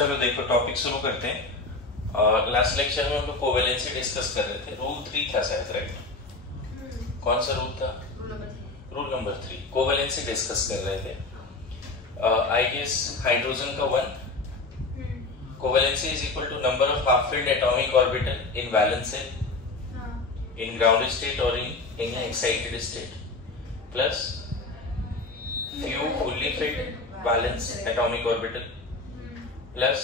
चलो देखो टॉपिक शुरू करते हैं। लास्ट लेक्चर में हम लोग कोवेलेंसी डिस्कस कर रहे थे। रूल 3 था शायद, राइट? कौन सा रूल था? रूल नंबर 3 कोवेलेंसी डिस्कस कर रहे थे। आई गेस हाइड्रोजन का 1 covalency is equal to number of half filled atomic orbital in valence shell in ground state और in excited state plus few fully filled valence atomic orbital plus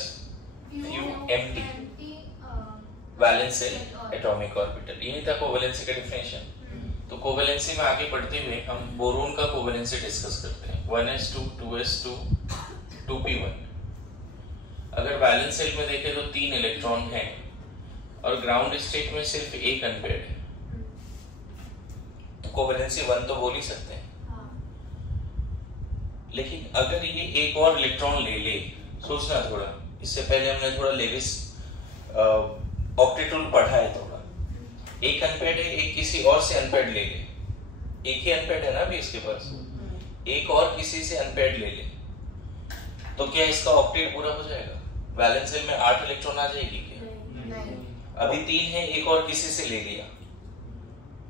few empty valence atomic orbital। यही था covalency का definition. तो covalency में आगे बढ़ते हुए हम बोरोन का कोवेलेंसी डिस्कस करते हैं। 1s2 2s2 2p1। अगर वैलेंस शेल में देखें तो 3 इलेक्ट्रॉन हैं और ग्राउंड स्टेट में सिर्फ एक अनपेयर्ड है, तो कोवेलेंसी 1 तो बोल ही सकते हैं। लेकिन अगर ये एक और इलेक्ट्रॉन ले ले, सोचना थोड़ा, इससे पहले हमने थोड़ा लेविस ऑक्टेट रूल पढ़ा है थोड़ा। एक अनपेयर्ड है, एक किसी और से अनपेयर्ड ले ले, एक ही अनपेयर्ड है ना अभी इसके पास, एक और किसी से अनपेयर्ड ले ले, तो क्या इसका ऑक्टेट पूरा हो जाएगा? वैलेंस शेल में 8 इलेक्ट्रॉन आ जाएगी क्या? अभी 3 है, एक और किसी से ले लिया,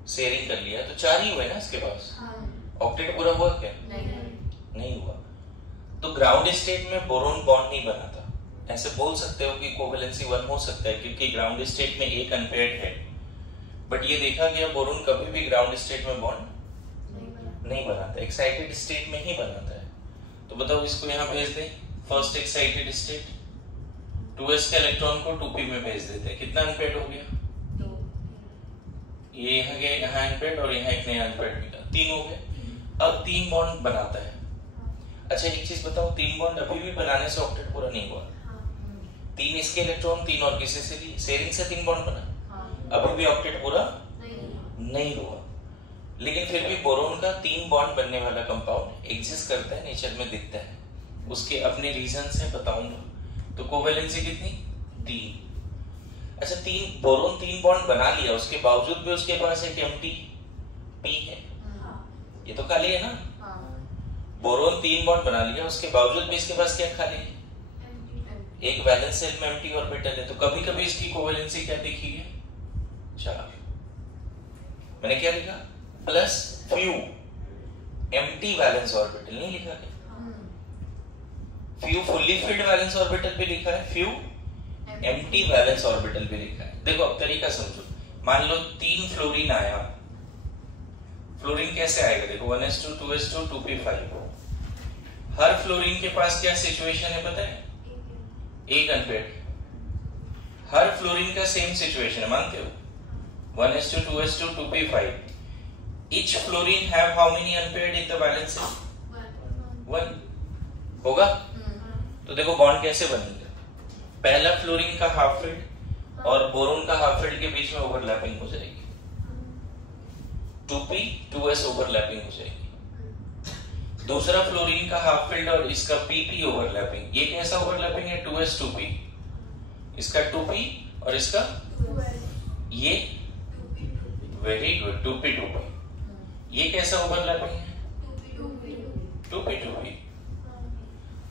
शेयरिंग कर लिया, तो 4 ही हुए ना इसके पास। ऑक्टेट पूरा हुआ क्या? नहीं हुआ। तो ग्राउंड स्टेट में बोरोन बॉन्ड नहीं बना था। ऐसे बोल सकते हो कि कोवेलेंसी 1 हो सकता है क्योंकि ग्राउंड स्टेट में एक अनपेयर्ड है, बट ये देखा गया बोरोन कभी भी ग्राउंड स्टेट में बॉन्ड नहीं बनाता, एक्साइटेड स्टेट में ही बनाता है। तो बताओ इसको यहाँ भेज दें, फर्स्ट एक्साइटेड स्टेट, 2s के इलेक्ट्रॉन को 2p में भेज देते हैं। कितना अनपेयर्ड हो गया? ये यहाँ गया, यहाँ अनपेयर्ड और यहाँ एक नया अनपेयर्ड मिला, 3 हो गए। अब 3 बॉन्ड बनाता है। अच्छा एक चीज बताओ, 3 बॉन्ड अभी भी बनाने से ऑक्टेट पूरा नहीं हुआ। 3 इसके इलेक्ट्रॉन, 3 और किसी से भी शेयरिंग से 3 बॉन्ड बना, अभी भी ऑक्टेट पूरा नहीं हुआ। लेकिन फिर भी बोरोन का 3 बॉन्ड बनने वाला कंपाउंड एग्जिस्ट करता है, नेचर में दिखता है। उसके अपने रीजन से बताऊंगा। तो कोवेलेंसी कितनी? 3। अच्छा बोरोन 3 बॉन्ड बना लिया, उसके बावजूद भी उसके पास एक एम्प्टी p है। ये तो खाली है ना। बोरोन 3 बॉन्ड बना लिया, उसके बावजूद भी इसके पास क्या खाली है? एक वैलेंस शेल में एम्प्टी ऑर्बिटल है। तो कभी कभी इसकी कोवेलेंसी क्या दिखी है? 4। मैंने क्या लिखा? Plus few empty valence orbital नहीं लिखा क्या? Few fully field valence orbital भी लिखा है, फ्यू एम्प्टी वैलेंस ऑर्बिटल भी लिखा है। देखो अब तरीका समझो। मान लो 3 फ्लोरीन आया, फ्लोरीन कैसे आएगा? देखो 1s2 2s2 2p5। हर फ्लोरीन के पास क्या सिचुएशन है पता है? एक अनपेयर्ड। हर फ्लोरीन का सेम सिचुएशन है, मानते हो? 1s2 2s2 2p5। Each fluorine have how many unpaired in the valence shell? 1 होगा। तो देखो बॉन्ड कैसे बनेगा? पहला फ्लोरीन का हाफ फिल्ड और बोरोन का हाफ फिल्ड के बीच में ओवरलैपिंग हो जाएगी, 2p 2s ओवरलैपिंग हो जाएगी। दूसरा फ्लोरीन का हाफ फिल्ड और इसका pp ओवरलैपिंग। ये कैसा ओवरलैपिंग है? 2s 2p, इसका 2p और इसका ये वेरी गुड 2p 2p। ये कैसा ओवरलैपिंग है? 2p 2p।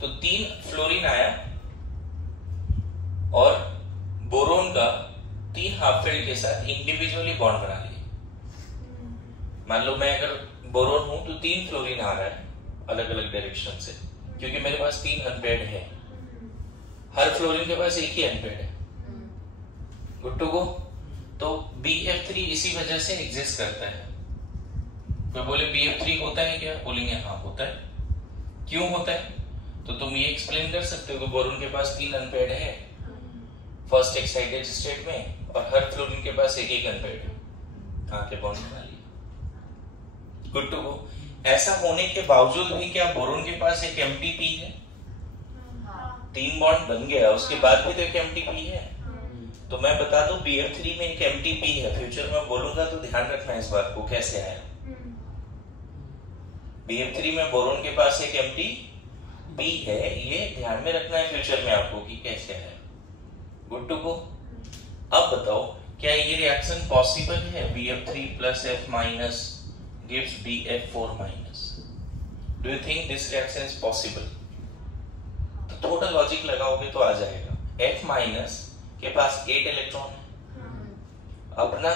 तो 3 फ्लोरीन आया और बोरोन का 3 हाफ फिल्ड के साथ इंडिविजुअली बॉन्ड बना लिया। मान लो मैं अगर बोरोन हूं तो 3 फ्लोरीन आ रहा है अलग अलग डायरेक्शन से, क्योंकि मेरे पास 3 अनपेयर्ड है। हर फ्लोरीन के पास एक ही अनपेयर्ड है। Good to go. तो BF3 इसी वजह से एग्जिस्ट करता है। तो बोले BF3 होता है क्या? बोलेंगे हाँ होता है। क्यों होता है? तो तुम ये एक्सप्लेन कर सकते हो कि बोरोन के पास 3 अनपेयर्ड है फर्स्ट एक्साइटेड स्टेट में और हर फ्लोरीन के पास एक एक अनपेयर्ड है। आके बॉन्ड बना लिया। Good to go. ऐसा होने के बावजूद भी क्या बोरोन के पास एक एम्प्टी p है? 3 बॉन्ड बन गया, उसके बाद भी तो एक एम्प्टी p है। तो मैं बता दूं BF3 में एक एम्प्टी p है। फ्यूचर में बोलूंगा तो ध्यान रखना इस बात को, कैसे आया। BF3 में बोरोन के पास एक एम्प्टी p है, ये ध्यान में रखना है फ्यूचर में आपको कि कैसे आया। Good to go. अब बताओ क्या ये रिएक्शन पॉसिबल है? BF3 plus F minus gives BF4 minus. Do you think this reaction is possible? तो थोड़ा लॉजिक लगाओगे तो आ जाएगा। F माइनस के पास 8 इलेक्ट्रॉन है, अपना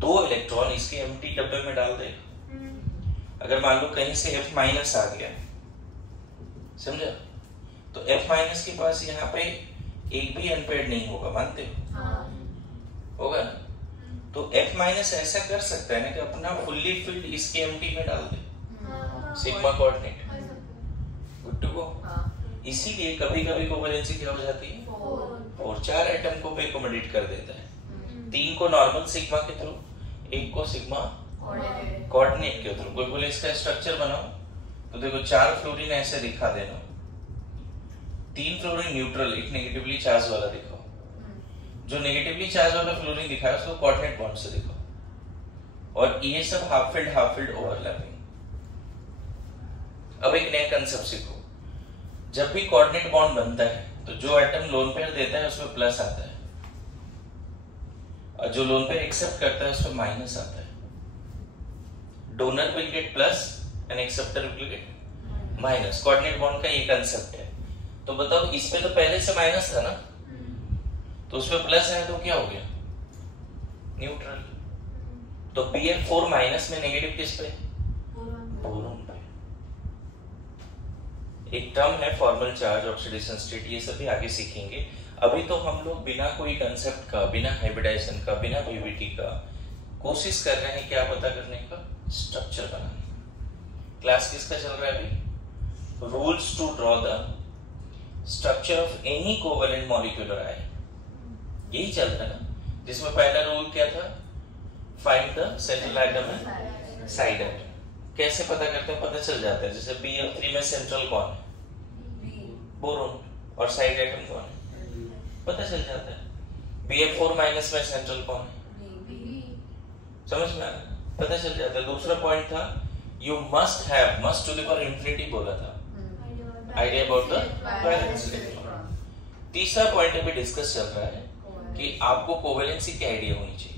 2 इलेक्ट्रॉन इसके एम्प्टी डब्बे में डाल देगा। अगर मान लो कहीं से F माइनस आ गया, समझा, तो F माइनस के पास यहाँ पे एक भी अनपेयर्ड नहीं होगा, मानते हो? होगा ना? तो F माइनस ऐसा कर सकता है ना कि अपना फुल्ली फिल्ड इसके एम्प्टी में डाल दे, sigma coordinate. Good to go. इसीलिए कभी कभी कोवेलेंसी क्या हो जाती है, 4 4 एटम को पे अकोमोडेट कर देता है। 3 को नॉर्मल सिग्मा के थ्रू, 1 को सिग्मा कोऑर्डिनेट के थ्रू। कोई बोले इसका स्ट्रक्चर बनाओ, तो देखो 4 फ्लोरीन ऐसे दिखा देना, 3 फ्लोरीन न्यूट्रल, एक नेगेटिवली चार्ज वाला दिखाओ। जो नेगेटिवली चार्ज वाला फ्लोरीन दिखाया उसको कोऑर्डिनेट बॉन्ड से दिखाओ, और ये सब हाफ फिल्ड ओवरलैपिंग। अब एक नया कंसेप्ट सीखो। जब भी कोऑर्डिनेट बॉन्ड बनता है तो जो एटम लोन पेयर देता है उसमें प्लस आता है, और जो लोन पेयर एक्सेप्ट करता है उसमें माइनस आता है। Donor will get plus and acceptor will get minus. Coordinate bond का ये कंसेप्ट है। तो बताओ, इस पे तो पहले से माइनस था ना, तो उसमें प्लस है तो क्या हो गया, न्यूट्रल। तो BF4 माइनस में नेगेटिव किस पे, बोरोन पे। एक टर्म है फॉर्मल चार्ज, ऑक्सीडेशन स्टेट, ये सभी आगे सीखेंगे। अभी तो हम लोग बिना कोई कंसेप्ट का, बिना हाइब्रिडाइजेशन का, बिना PVT का कोशिश कर रहे हैं क्या पता करने का, स्ट्रक्चर बनाने। क्लास किसका चल रहा है अभी, rules to draw the structure of any covalent molecular ion, यही चल रहा है ना। जिसमें पहला रूल क्या था, find the central atom and side atom. कैसे पता करते हैं, पता चल जाता है। जैसे BF3 में सेंट्रल कौन है, बोरोन, और साइड एटम कौन है, पता चल जाता है। BF4 माइनस में सेंट्रल कौन है, समझ में आ रहा, पता चल जाता है। दूसरा पॉइंट था, you must have, must to the power infinity बोला था, idea about the valence electron. तीसरा पॉइंट अभी डिस्कस चल रहा है कि आपको कोवेलेंसी की आइडिया होनी चाहिए।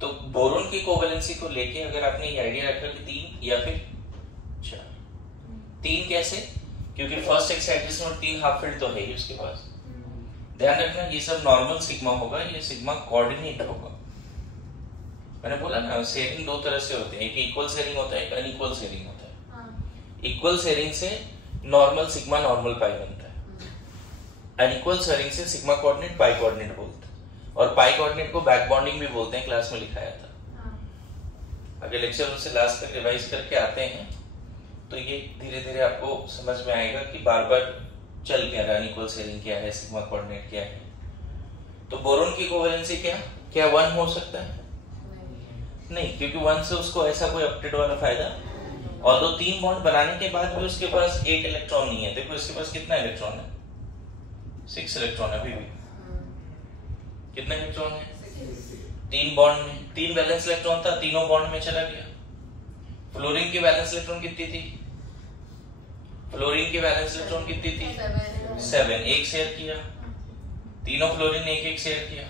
तो बोरोन की कोवेलेंसी को लेके अगर आपने ये आइडिया रखा कि 3 या फिर 4, 3 कैसे, क्योंकि फर्स्ट एक्साइटेशन और 3 हाफ फिल्ड तो है ही उसके पास। ध्यान रखना, ये सब नॉर्मल सिग्मा होगा, ये सिग्मा कोऑर्डिनेट होगा। मैंने बोला ना, शेयरिंग 2 तरह से होते हैं, एक इक्वल शेयरिंग होता है, एक अनइक्वल शेयरिंग होता है। इक्वल शेयरिंग से नॉर्मल सिग्मा नॉर्मल पाई बनता है, अनइक्वल शेयरिंग से सिग्मा कोऑर्डिनेट पाई कोऑर्डिनेट बोलते हैं। और पाई कोऑर्डिनेट को बैक बॉन्डिंग भी बोलते हैं, क्लास में लिखाया था। अगर लेक्चर से लास्ट तक रिवाइज करके आते हैं तो ये धीरे धीरे आपको समझ में आएगा कि बार बार चल क्या रहा, अनइक्वल शेयरिंग क्या है, सिग्मा कोऑर्डिनेट क्या है। तो बोरोन की कोवेलेंसी क्या 1 हो सकता है, नहीं, क्योंकि 1 से उसको ऐसा कोई अपडेट वाला फायदा, और 3 बॉन्ड बनाने के बाद भी उसके पास 8 इलेक्ट्रॉन नहीं है। देखो इसके पास कितना इलेक्ट्रॉन है, 6 इलेक्ट्रॉन है। अभी भी कितना इलेक्ट्रॉन है, 3 बॉन्ड में 3 वैलेंस इलेक्ट्रॉन था, तीनों बॉन्ड में चला गया। फ्लोरीन की वैलेंस इलेक्ट्रॉन कितनी थी, फ्लोरीन की वैलेंस इलेक्ट्रॉन कितनी थी, 7, एक शेयर किया। तीनों फ्लोरीन ने एक शेयर किया,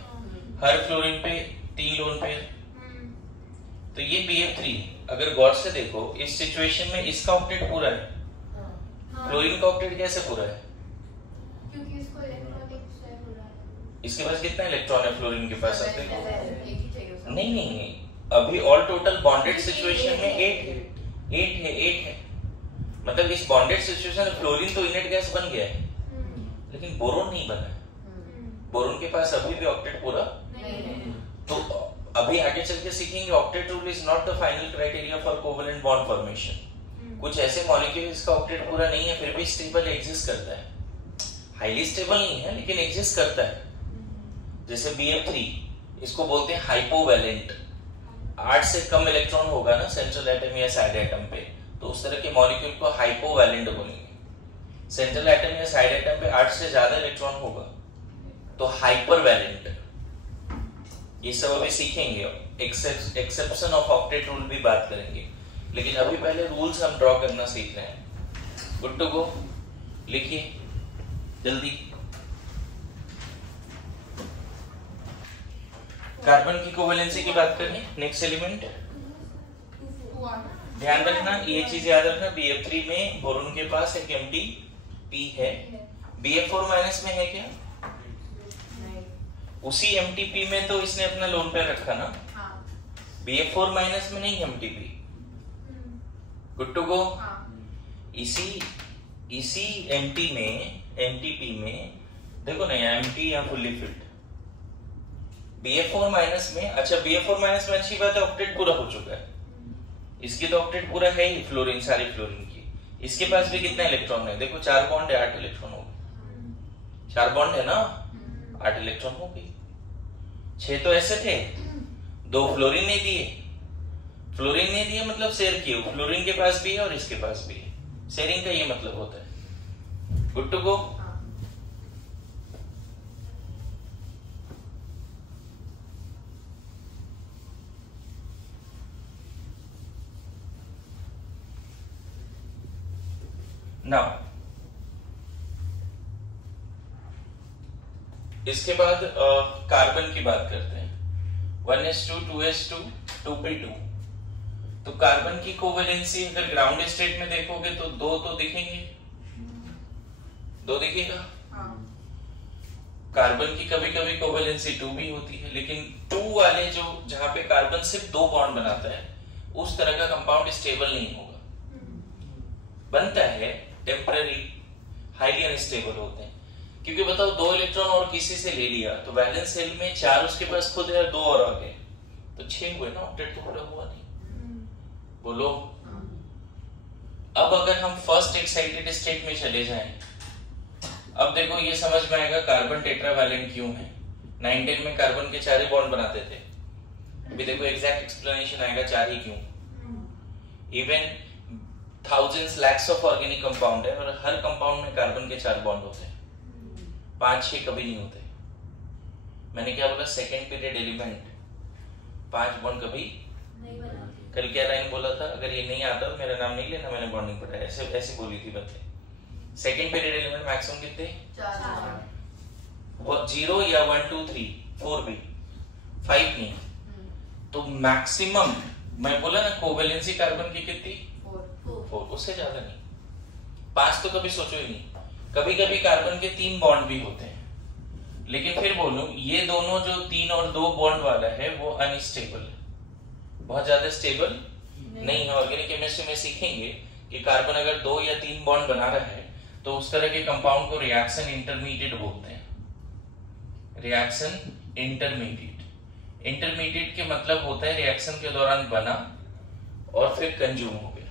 हर फ्लोरीन पे 3 लोन पेयर। तो ये BF3 अगर गौर से देखो, इस सिचुएशन में इसका ऑक्टेट पूरा है, फ्लोरीन का ऑक्टेट कैसे पूरा है, क्योंकि इसको इलेक्ट्रॉन शेयर हो रहा है। इसके पास कितना इलेक्ट्रॉन है फ्लोरीन के पास, अब देखो। नहीं, अभी ऑल टोटल बॉन्डेड सिचुएशन में 8 है। मतलब इस बॉन्डेड सिचुएशन में फ्लोरीन तो इनेट गैस बन गया है, लेकिन बोरोन नहीं बना है। बोरोन के पास अभी भी ऑक्टेट पूरा नहीं। तो अभी आगे चल के सीखेंगे, octet rule is not the final criteria for covalent bond formation. कुछ ऐसे मॉलिक्यूल इसका ऑक्टेट पूरा नहीं है, फिर भी स्टेबल एग्जिस्ट करता है। हाईली स्टेबल नहीं है लेकिन एग्जिस्ट करता है। जैसे BF3, इसको बोलते हैं हाइपोवैलेंट। 8 से कम इलेक्ट्रॉन होगा ना सेंट्रल एटम या साइड एटम पे, तो उस तरह के मॉलिक्यूल को हाइपोवैलेंट बोलेंगे। सेंट्रल एटम या साइड एटम पे 8 से ज्यादा इलेक्ट्रॉन होगा तो हाइपरवैलेंट। ये सब अभी सीखेंगे, एक्सेप्शन ऑफ ऑक्टेट रूल भी बात करेंगे, लेकिन अभी पहले रूल्स हम ड्रॉ करना सीख रहे हैं। गुड टू गो, लिखिए जल्दी। कार्बन की कोवेलेंसी की बात करें, नेक्स्ट एलिमेंट। ध्यान रखना, ये चीज याद रखना, BF3 में बोरोन के पास एक एम्प्टी P है, BF4 माइनस में है क्या? उसी MTP में तो इसने अपना लोन पेयर रखा ना। BF4 माइनस में नहीं MTP। गुड टू गो। इसी MTP में देखो ना, MT या फुल्ली फिल्ड BF4 माइनस में। अच्छा BF4 माइनस में अच्छी बात है, ऑक्टेट पूरा हो चुका है। इसकी तो ऑक्टेट पूरा है ही, फ्लोरीन सारी फ्लोरीन की। इसके पास भी कितना इलेक्ट्रॉन है? देखो 4 बॉन्ड है, 8 इलेक्ट्रॉन हो गए। 4 बॉन्ड है ना, 8 इलेक्ट्रॉन हो गई। 6 तो ऐसे थे, 2 फ्लोरीन नहीं दिए। फ्लोरीन नहीं दिए मतलब शेयर किए, फ्लोरीन के पास भी है और इसके पास भी है। शेयरिंग का ये मतलब होता है। Good to go. नाउ इसके बाद कार्बन की बात करते हैं। 1s2 2s2 2p2। तो कार्बन की कोवेलेंसी अगर ग्राउंड स्टेट में देखोगे तो 2 तो दिखेंगे, 2 दिखेगा। कार्बन की कभी कभी कोवेलेंसी 2 भी होती है, लेकिन 2 वाले जो जहां पे कार्बन सिर्फ 2 बॉन्ड बनाता है उस तरह का कंपाउंड स्टेबल नहीं होगा। बनता है टेम्पररी, हाईली अनस्टेबल होते हैं। क्योंकि बताओ 2 इलेक्ट्रॉन और किसी से ले लिया तो वैलेंस शेल में 4 उसके पास खुद है, 2 और आ गए तो 6 हुए ना, ऑक्टेट तो पूरा हुआ नहीं। बोलो। अब अगर हम फर्स्ट एक्साइटेड स्टेट में चले जाएं, अब देखो ये समझ में आएगा कार्बन टेट्रावैलेंट क्यों है। 9-10 में कार्बन के 4 ही बॉन्ड बनाते थे। अभी देखो एग्जैक्ट एक्सप्लेनेशन आएगा 4 ही क्यों। Even thousands lakhs of organic compound है और हर कंपाउंड में कार्बन के 4 बॉन्ड होते हैं, 5-6 कभी नहीं होते। मैंने क्या बोला? सेकेंड पीरियड एलिमेंट 5 बॉन्ड कभी नहीं बनाते। कल क्या लाइन बोला था? अगर ये नहीं आता तो मेरा नाम नहीं लेना, मैंने बॉन्डिंग पढ़ाया। ऐसे बोली थी बातें। सेकेंड पीरियड एलिमेंट मैक्सिमम कितने? 4। 0 या 1 2 3 4 भी, 5 नहीं। तो मैक्सिमम मैं बोला ना, कोवेलेंसी कार्बन की कितनी? 4, उससे ज्यादा नहीं। 5 तो कभी सोचो ही नहीं। कभी कभी कार्बन के 3 बॉन्ड भी होते हैं, लेकिन फिर बोलूं ये दोनों जो 3 और 2 बॉन्ड वाला है वो अनस्टेबल है, बहुत ज्यादा स्टेबल नहीं है। ऑर्गेनिक केमिस्ट्री में सीखेंगे कि कार्बन अगर 2 या 3 बॉन्ड बना रहा है तो उस तरह के कंपाउंड को रिएक्शन इंटरमीडिएट बोलते हैं। रिएक्शन इंटरमीडिएट के मतलब होता है रिएक्शन के दौरान बना और फिर कंज्यूम हो गया,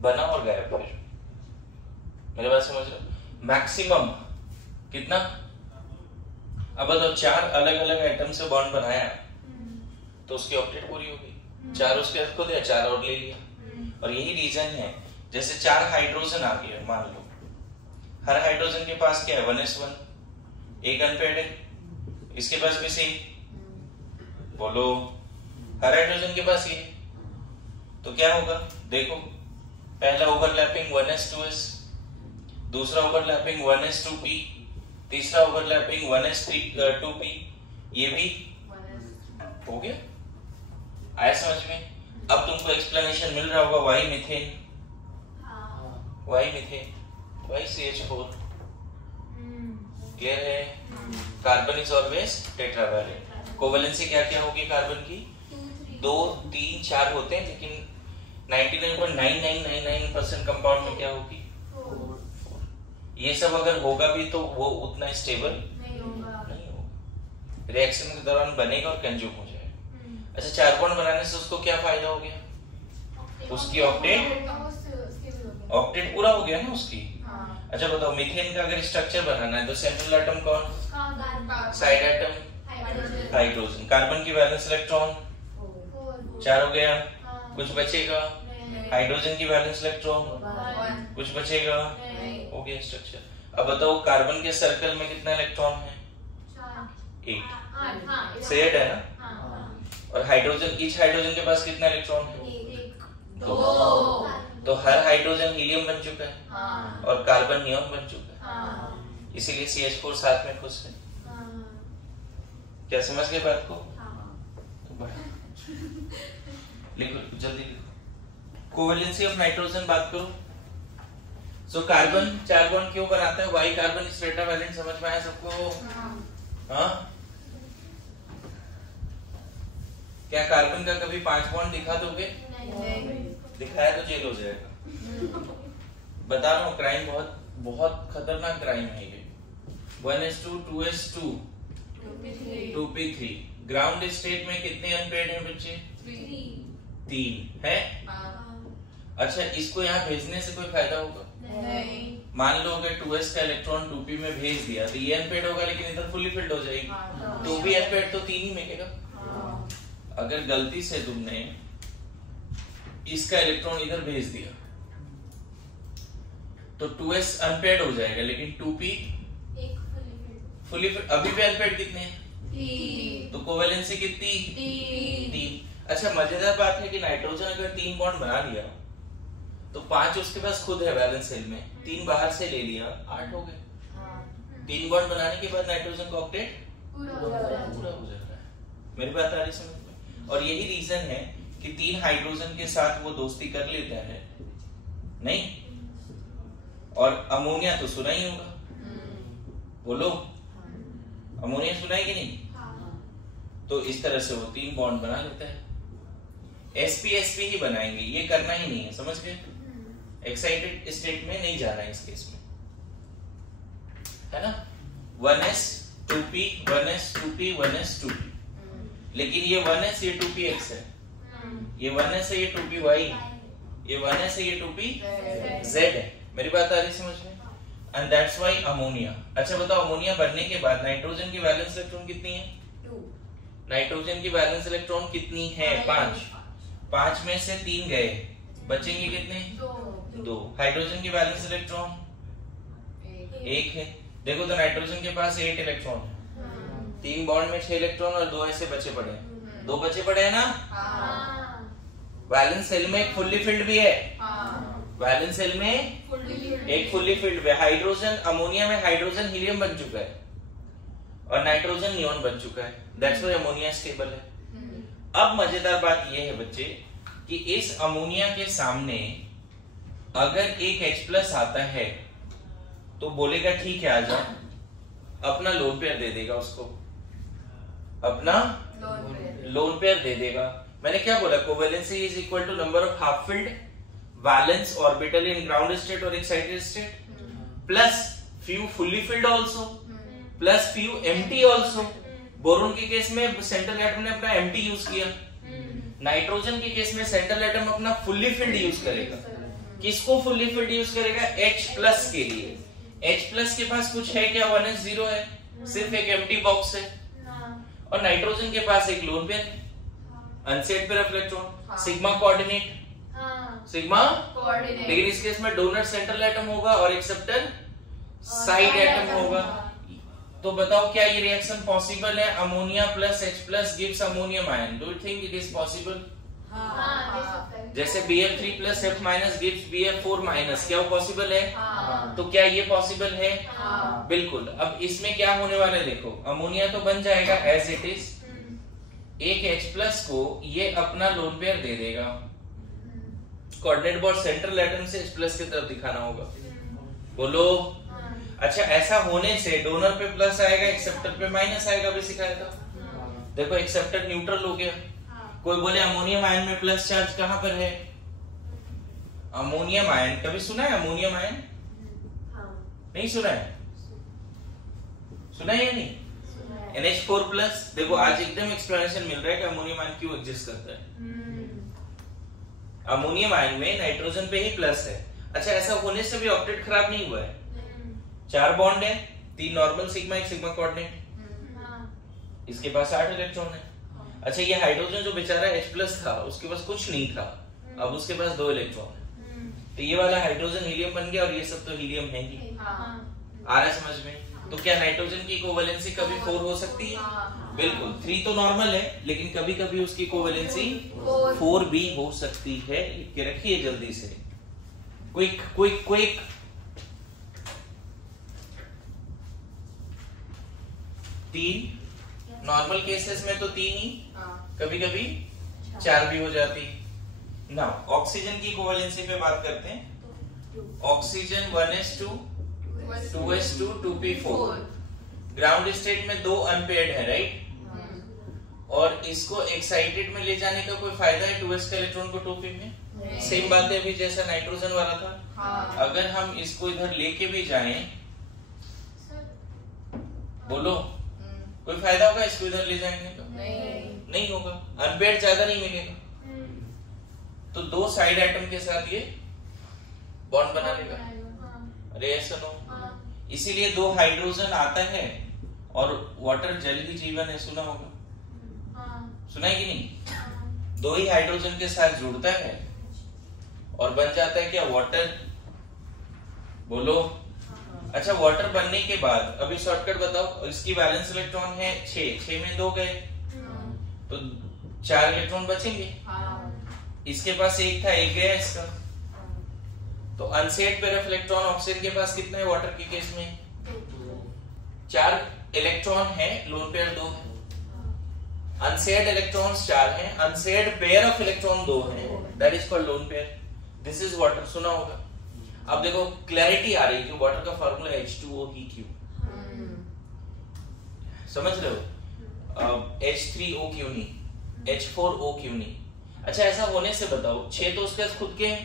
बना और गया। फिर मेरे बात समझ रहे हो? मैक्सिमम कितना? अब बताओ 4 अलग अलग आइटम से बॉन्ड बनाया तो उसकी ऑक्टेट पूरी हो गई। 4 उसके खुद है, 4 और ले लिया। और यही रीजन है, जैसे 4 हाइड्रोजन आ गया मान लो, हर हाइड्रोजन के पास क्या है? 1s1, एक अनपेयर्ड है। इसके पास भी सेम। बोलो। हर हाइड्रोजन के पास ये, तो क्या होगा? देखो पहला ओवरलैपिंग 1s2s, दूसरा ओवरलैपिंग 1s2p, तीसरा ओवरलैपिंग 1s2p, ये भी हो गया। आया समझ में? अब तुमको एक्सप्लेनेशन मिल रहा होगा why methane, why CH4। Clear है? Carbon is always tetravalent. Covalency क्या क्या होगी कार्बन की? 2 3 4 होते हैं, लेकिन 99.9999% कंपाउंड में क्या होगी? 4। ये सब अगर होगा भी तो वो उतना स्टेबल नहीं होगा। रिएक्शन के दौरान बनेगा और कंज्यूम हो जाएगा। अच्छा 4 बॉन्ड बनाने से उसको क्या फायदा हो गया? उसकी ऑक्टेट पूरा हो गया ना उसकी। अच्छा बताओ मीथेन का अगर स्ट्रक्चर बनाना है तो सेंट्रल एटम कौन? Side atom hydrogen. कार्बन की वैलेंस इलेक्ट्रॉन 4 हो गया, कुछ बचेगा? हाइड्रोजन की वैलेंस इलेक्ट्रॉन, कुछ बचेगा? हो गया स्ट्रक्चर। अब बताओ कार्बन के सर्कल में कितना इलेक्ट्रॉन है? 8। शेयर्ड है ना। और हाइड्रोजन, ईच हाइड्रोजन के पास कितना इलेक्ट्रॉन है? 2। तो हर हाइड्रोजन हीलियम बन चुका है और कार्बन नियॉन बन चुका है, इसीलिए CH4 साथ में खुश है। क्या समझ गए बात को? लिखो जल्दी लिखो। कोवेलेंसी ऑफ नाइट्रोजन बात करो। सो कार्बन 4 बॉन्ड क्यों बनाता है? वाई कार्बन इज टेट्रावैलेंट, समझ में आया सबको? हाँ, क्या कार्बन का कभी 5 बॉन्ड दिखा दोगे? दिखाया तो जेल हो जाएगा। बता रहा हूँ, क्राइम बहुत बहुत खतरनाक क्राइम है ये। 1s2 2s2 2p3। Ground state में कितने अनपेयर्ड हैं बच्चे? 3 है। अच्छा, इसको यहाँ भेजने से कोई फायदा होगा? नहीं। मान लो अगर 2s का इलेक्ट्रॉन 2p में भेज दिया तो ये अनपेयर्ड होगा, लेकिन इधर फुली फिल्ड हो जाएगी। 2p अनपेयर्ड तो 3 ही मिलेगा। अगर गलती से तुमने इसका इलेक्ट्रॉन इधर भेज दिया तो 2s अनपेयर्ड हो जाएगा, लेकिन 2p फुली फिल्ड। अभी भी अनपेयर्ड कितने हैं? तो कोवेलेंसी कितनी? 3। अच्छा, मजेदार बात है कि नाइट्रोजन अगर 3 बॉन्ड बना लिया तो 5 उसके पास खुद है वैलेंस शेल में, 3 बाहर से ले लिया, 8 हो गए। 3 बॉन्ड बनाने के बाद नाइट्रोजन का ऑक्टेट पूरा हो जाता है। मेरी बात आ रही समझ में? और यही रीजन है कि 3 हाइड्रोजन के साथ वो दोस्ती कर लेता है, नहीं? और अमोनिया तो सुना ही होगा, बोलो, अमोनिया सुना है कि नहीं? तो इस तरह से वो 3 बॉन्ड बना लेता है। sp ही बनाएंगे, ये करना ही नहीं है, समझ गए? एक्साइटेड स्टेट में नहीं जाना है इस केस में, है ना? 1s 2p 1s 2p 1s 2p। लेकिन ये 1s ये 2px है, ये 1s है ये 2py, ये 1s है ये 2pz है। मेरी बात आ रही समझ में? And that's why ammonia. अच्छा बताओ, अमोनिया बनने के बाद नाइट्रोजन की वैलेंस इलेक्ट्रॉन कितनी है? 2। नाइट्रोजन की वैलेंस इलेक्ट्रॉन कितनी है? 5। 5 में से 3 गए, बचेंगे कितने? 2। हाइड्रोजन की वैलेंस इलेक्ट्रॉन 1 है। देखो तो नाइट्रोजन के पास 8 इलेक्ट्रॉन है, 3 बॉन्ड में 6 इलेक्ट्रॉन और 2 ऐसे बचे पड़े हैं। 2 बचे पड़े हैं ना? वैलेंस सेल में एक फुल्ली फिल्ड भी है, वैलेंस सेल में एक फुल्ली फिल्ड है। हाइड्रोजन, अमोनिया में हाइड्रोजन हीलियम बन चुका है और नाइट्रोजन नियॉन बन चुका है, दैट्स व्हाई अमोनिया स्टेबल है। अब मजेदार बात यह है बच्चे कि इस अमोनिया के सामने अगर एक H+ आता है तो बोलेगा ठीक है आजा, अपना लोन पेयर दे देगा उसको, अपना लोन पेयर दे देगा। मैंने क्या बोला? Covalency is equal to number of half filled valence orbital in ground state और excited state plus few fully filled also plus few empty also. Boron के केस में सेंट्रल एटम ने अपना एम्प्टी यूज किया, नाइट्रोजन के case में central atom अपना fully filled use करेगा। किसको फुल्ली फिल्ड यूज करेगा? H+ के लिए। H+ के पास कुछ है क्या? 1s 0 है, सिर्फ एक एम्प्टी बॉक्स है। और नाइट्रोजन के पास एक लोन पेयर है, unset pair of electron, sigma coordinate, sigma coordinate. लेकिन इस केस में डोनर सेंट्रल एटम होगा और एक्सेप्टर साइड एटम होगा। तो बताओ क्या ये रिएक्शन पॉसिबल है? Ammonia plus H+ gives ammonium ion. Do you think it is possible? जैसे Bf3 plus F- gives Bf4-, क्या वो पॉसिबल है? तो क्या ये पॉसिबल है? बिल्कुल। अब इसमें क्या होने वाला है देखो, अमोनिया तो बन जाएगा एज इट इज, एक H+ को ये अपना लोन पेयर दे देगा। कोऑर्डिनेट बॉर्ड सेंट्रल एटम से H+ की तरफ दिखाना होगा, बोलो। अच्छा, ऐसा होने से डोनर पे प्लस आएगा, एक्सेप्टर पे माइनस आएगा, भी सिखाया था। देखो एक्सेप्टर न्यूट्रल हो गया। कोई बोले अमोनियम आयन में प्लस चार्ज कहां पर है? अमोनियम आयन कभी सुना है? अमोनियम आयन नहीं सुना है? सुना है या नहीं? NH4+। देखो आज एकदम एक्सप्लेनेशन मिल रहा है कि अमोनियम आयन क्यों एग्जिस्ट करता है। अमोनियम आयन में नाइट्रोजन पे ही प्लस है। अच्छा, ऐसा होने से भी ऑक्टेट खराब नहीं हुआ है, 4 बॉन्ड है, 3 नॉर्मल सिग्मा, एक सिग्मा कोऑर्डिनेट, इसके पास 8 इलेक्ट्रॉन है। अच्छा, ये हाइड्रोजन जो बेचारा H+ था उसके पास कुछ नहीं था, अब उसके पास 2 इलेक्ट्रॉन है, तो ये वाला हाइड्रोजन हीलियम बन गया और ये सब तो हीलियम है ही। आ रहा है समझ में? तो क्या नाइट्रोजन की कोवेलेंसी कभी 4 हो सकती है? बिल्कुल। 3 तो नॉर्मल है, लेकिन कभी कभी उसकी कोवेलेंसी 4 भी हो सकती है। लिख के रखिए जल्दी से, क्विक क्विक क्विक। तीन नॉर्मल केसेस में तो 3 ही, कभी कभी 4 भी हो जाती। ना ऑक्सीजन की कोवेलेंसी पे बात करते हैं। Oxygen 1s2 2s2 2p4। Ground state में दो अनपेयर्ड है, राइट? और इसको एक्साइटेड में ले जाने का कोई फायदा है 2s का इलेक्ट्रॉन को 2p में? सेम बात है अभी जैसा नाइट्रोजन वाला था। अगर हम इसको इधर लेके भी जाएं, बोलो कोई फायदा होगा इसको इधर ले जाएंगे का? नहीं होगा, अनपेयर्ड ज्यादा नहीं मिलेगा। तो दो साइड एटम के साथ ये बॉन्ड बना लेगा। अरे ऐसा नो, इसीलिए दो हाइड्रोजन आता है और वाटर जल ही जीवन है, सुना होगा? सुना है कि नहीं? दो ही हाइड्रोजन के साथ जुड़ता है और बन जाता है क्या? वाटर। बोलो। अच्छा, वाटर बनने के बाद अभी शॉर्टकट बताओ, इसकी वैलेंस इलेक्ट्रॉन है 6 में 2 गए तो 4 इलेक्ट्रॉन बचेंगे। इसके पास 1 था, 1 गया इसका। तो unset pair of electron oxygen के पास कितने है वाटर के केस में? 4 इलेक्ट्रॉन है, लोन पेयर 2 है। अनसेट इलेक्ट्रॉन्स 4 हैं, अनसेट पेयर ऑफ इलेक्ट्रॉन 2 है, that is called lone pair. This is water, सुना होगा। अब देखो क्लैरिटी आ रही है कि वाटर का फार्मूला H2O ही क्यों, समझ रहे हो? H3O क्यों नहीं, H4O क्यों नहीं? अच्छा, ऐसा होने से बताओ 6 तो उसके खुद के हैं,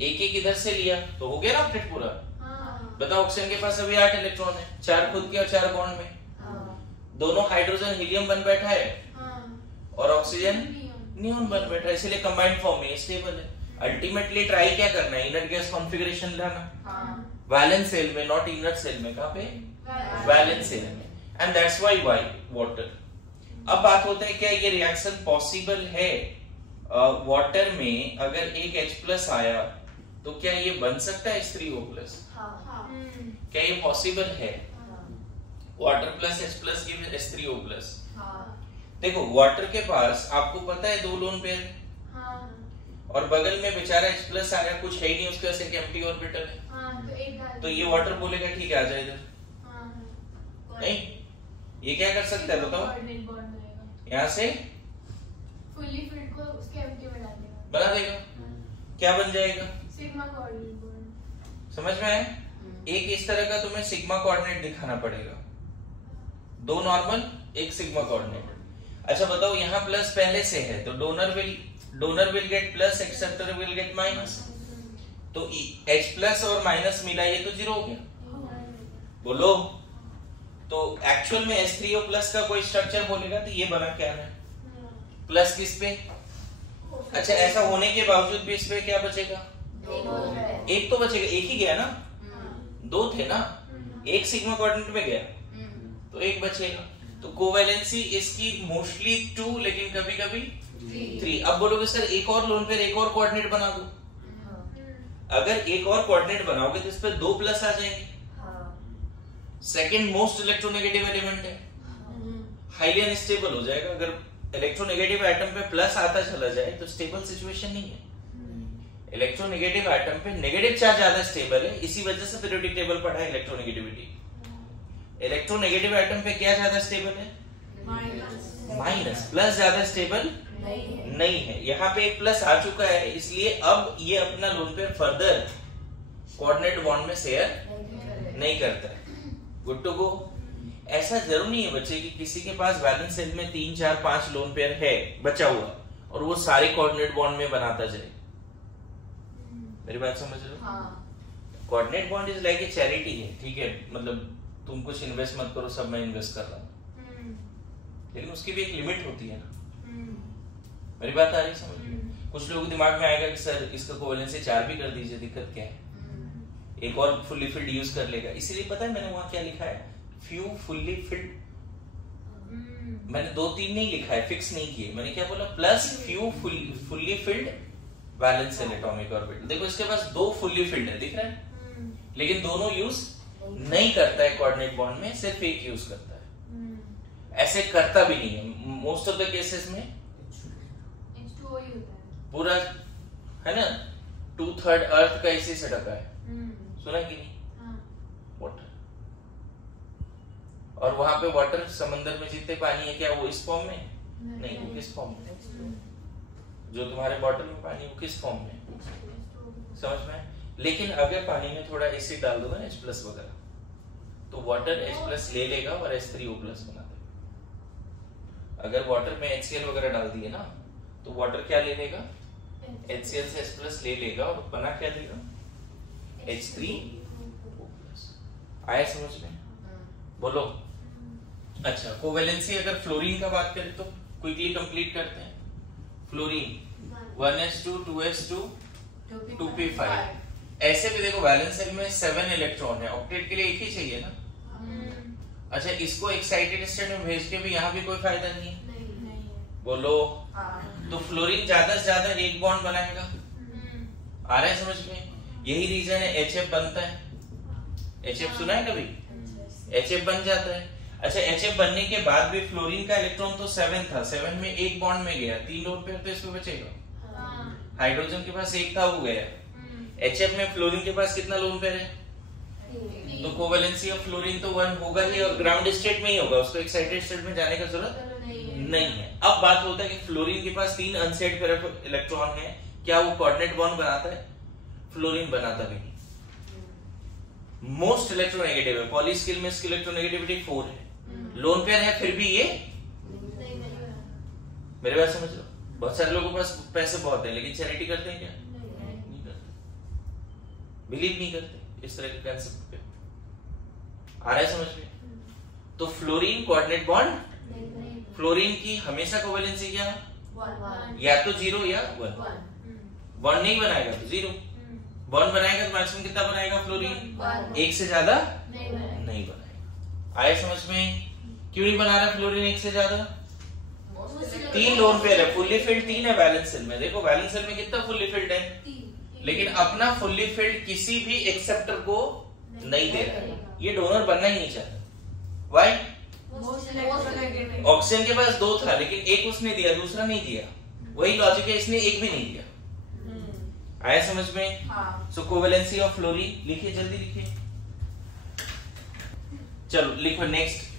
एक इधर से लिया तो हो गया ना अपडेट पूरा। बताओ ऑक्सीजन के पास अभी 8 इलेक्ट्रॉन है, 4 खुद के और 4 बॉन्ड में। दोनों हाइड्रोजन हीलियम बन बैठा है और ऑक्सीजन नियॉन बन बैठा है, इसलिए कंबाइंड फॉर्म में स्टेबल है। अल्टीमेटली ट्राई क्या करना है? इनर्ट गैस कॉन्फ़िगरेशन लाना वैलेंस सेल में, नॉट इनर्ट सेल में। कहां पे? वैलेंस सेल में। And that's why water. अब बात होता है क्या ये रिएक्शन पॉसिबल है वाटर में? अगर एक H+ आया तो क्या ये बन सकता है H3O+? क्या ये पॉसिबल है? Water plus H+ give H3O+। देखो वाटर के पास आपको पता है 2 लोन पेयर है और बगल में बेचारा H+ आ गया, कुछ है ही नहीं उसके पास, एक एम्प्टी ऑर्बिटल है। तो ये वाटर बोलेगा ठीक है आ जाए इधर। नहीं, ये क्या कर सकता है बताओ? यहाँ से फुल्ली फिल्ड को उसके एम्प्टी में डाल देगा, बना देगा। क्या बन जाएगा? Sigma coordinate bond. समझ में आया? एक इस तरह का तुम्हें सिग्मा कोऑर्डिनेट दिखाना पड़ेगा, 2 नॉर्मल, एक सिग्मा कोऑर्डिनेट। अच्छा बताओ, यहाँ प्लस पहले से है तो donor will get plus, acceptor will get minus. तो H+ और माइनस मिला, ये तो 0 हो गया। बोलो। तो एक्चुअल में H3O+ का कोई स्ट्रक्चर बोलेगा तो ये बना क्या है? प्लस किस पे? अच्छा, ऐसा होने के बावजूद भी इस पे क्या बचेगा? एक तो बचेगा, एक ही गया ना, 2 थे ना, एक सिग्मा कोऑर्डिनेट में गया तो एक बचेगा। तो कोवैलेंसी इसकी मोस्टली 2, लेकिन कभी कभी 3। अब बोलोगे सर एक और लोन पेयर, एक और कोऑर्डिनेट बना दो। अगर एक और कोऑर्डिनेट बनाओगे तो इस पे 2 प्लस आ जाएंगे। सेकंड मोस्ट इलेक्ट्रोनेगेटिव एलिमेंट है, हाईली अनस्टेबल हो जाएगा। अगर इलेक्ट्रोनेगेटिव एटम पे प्लस आता चला जाए तो स्टेबल सिचुएशन नहीं है। इलेक्ट्रोनेगेटिव एटम पे नेगेटिव चार्ज ज्यादा स्टेबल है, इसी वजह से पीरियोडिक टेबल पढ़ा है इलेक्ट्रोनेगेटिविटी। इलेक्ट्रोनेगेटिव एटम पे क्या ज्यादा स्टेबल है? माइनस। प्लस ज्यादा स्टेबल नहीं है। यहाँ पे एक प्लस आ चुका है, इसलिए अब ये अपना lone pair further coordinate bond में शेयर नहीं करता है। Good to go. ऐसा जरूर नहीं है बच्चे कि किसी के पास वैलेंस सेल में 3, 4, 5 लोन पेयर है बचा हुआ और वो सारे कोऑर्डिनेट बॉन्ड में बनाता जाए। मेरी बात समझ रहे हो? Coordinate bond is like a charity है, ठीक है? मतलब तुम कुछ इन्वेस्ट मत करो, सब मैं इन्वेस्ट कर रहा हूँ, लेकिन उसकी भी एक लिमिट होती है ना। मेरी बात आ रही समझ में? कुछ लोगों के दिमाग में आएगा कि सर इसका कोवैलेंसी 4 भी कर दीजिए, दिक्कत क्या है? एक और फुल्ली फिल्ड यूज कर लेगा। इसीलिए पता है मैंने वहां क्या लिखा है? Few fully field. मैंने 2-3 नहीं लिखा है, फिक्स नहीं किए। मैंने क्या बोला? Plus few fully field valence shell atomic orbital. देखो इसके पास 2 फुल्ली फिल्ड है, दिख रहा है? लेकिन दोनों यूज नहीं करता है कोऑर्डिनेट बॉन्ड में, सिर्फ एक यूज करता है। ऐसे करता भी नहीं है मोस्ट ऑफ द केसेस में। H2O ही होता है पूरा, है ना? 2/3 अर्थ का इसी से ढका है, सुना कि नहीं? वाटर। और वहां पे वाटर समंदर में जितने पानी है क्या वो इस फॉर्म में? नहीं, वो किस फॉर्म में? जो तुम्हारे बॉटल में पानी वो किस फॉर्म में? समझ में? लेकिन अगर पानी में थोड़ा एसिड डाल दोगे ना H+ वगैरह, तो वाटर H+ ले लेगा और H3O+ बना देगा। अगर वाटर में HCl वगैरह डाल दिए ना, तो वाटर क्या ले लेगा, HCl से H+ ले लेगा और बना क्या देगा, H3O+। आया समझ में? बोलो। अच्छा, कोवेलेंसी अगर फ्लोरीन का बात करें तो क्विकली कंप्लीट करते हैं। Fluorine 1s2 2s2 2p5। ऐसे भी देखो वैलेंस शेल में 7 इलेक्ट्रॉन है, ऑक्टेट के लिए एक ही चाहिए ना। अच्छा, इसको एक्साइटेड स्टेट में भेज के भी यहाँ भी कोई फायदा नहीं है, बोलो। तो फ्लोरीन ज्यादा से ज्यादा एक बॉन्ड बनाएगा। आ रहा है समझ में? यही रीजन है HF बनता है। HF सुना है कभी? HF बन जाता है। अच्छा, HF बनने के बाद भी फ्लोरीन का इलेक्ट्रॉन तो 7 था, 7 में एक बॉन्ड में गया, 3 लोन पेयर तो इसमें बचेगा। हाइड्रोजन के पास एक था, वो गया। HF में फ्लोरीन के पास कितना लोन पेयर है? तो कोवेलेंसी ऑफ फ्लोरीन तो 1 होगा ही, और ग्राउंड स्टेट में ही होगा, उसको एक्साइटेड स्टेट में जाने का जरूरत नहीं है। अब बात होता है कि फ्लोरीन के पास 3 अनसेट पेयर ऑफ इलेक्ट्रॉन है, क्या वो कोऑर्डिनेट बॉन्ड बनाता है? फ्लोरीन बनाता भी नहीं। मोस्ट इलेक्ट्रोनेगेटिव है, पॉलीस्किल में इसकी इलेक्ट्रोनेगेटिविटी 4 है, लोन पेयर है, फिर भी ये मेरे बात समझ लो। बहुत सारे लोगों के पास पैसे बहुत है, लेकिन चैरिटी करते हैं क्या? नहीं करते, बिलीव नहीं करते इस तरह के कंसेप्ट पे। आ रहा है समझ में? तो फ्लोरीन कोऑर्डिनेट बॉन्ड, फ्लोरीन की हमेशा कोवेलेंसी क्या, या तो 0 या 1। बॉन्ड नहीं बनाएगा तो 0, बॉन्ड बनाएगा तो मैक्सिमम कितना बनाएगा फ्लोरीन? 1 से ज्यादा नहीं बनाएगा। आया समझ में? क्यों नहीं बना रहा फ्लोरीन 1 से ज्यादा? 3 लोन पेयर है, फुल्ली फिल्ड 3 है वैलेंस शेल में। देखो वैलेंस शेल में कितना फुल्ली फिल्ड है, लेकिन अपना फुल्ली फिल्ड किसी भी एक्सेप्टर को नहीं दे रहा है, ये डोनर बनना ही नहीं चाहता। व्हाई? ऑक्सीजन के पास 2 था, लेकिन एक उसने दिया, दूसरा नहीं दिया। वही लॉजिक है, इसने एक भी नहीं दिया। आया समझ में? सो कोवेलेंसी ऑफ फ्लोरीन लिखिए, जल्दी लिखिए। चलो लिखो नेक्स्ट।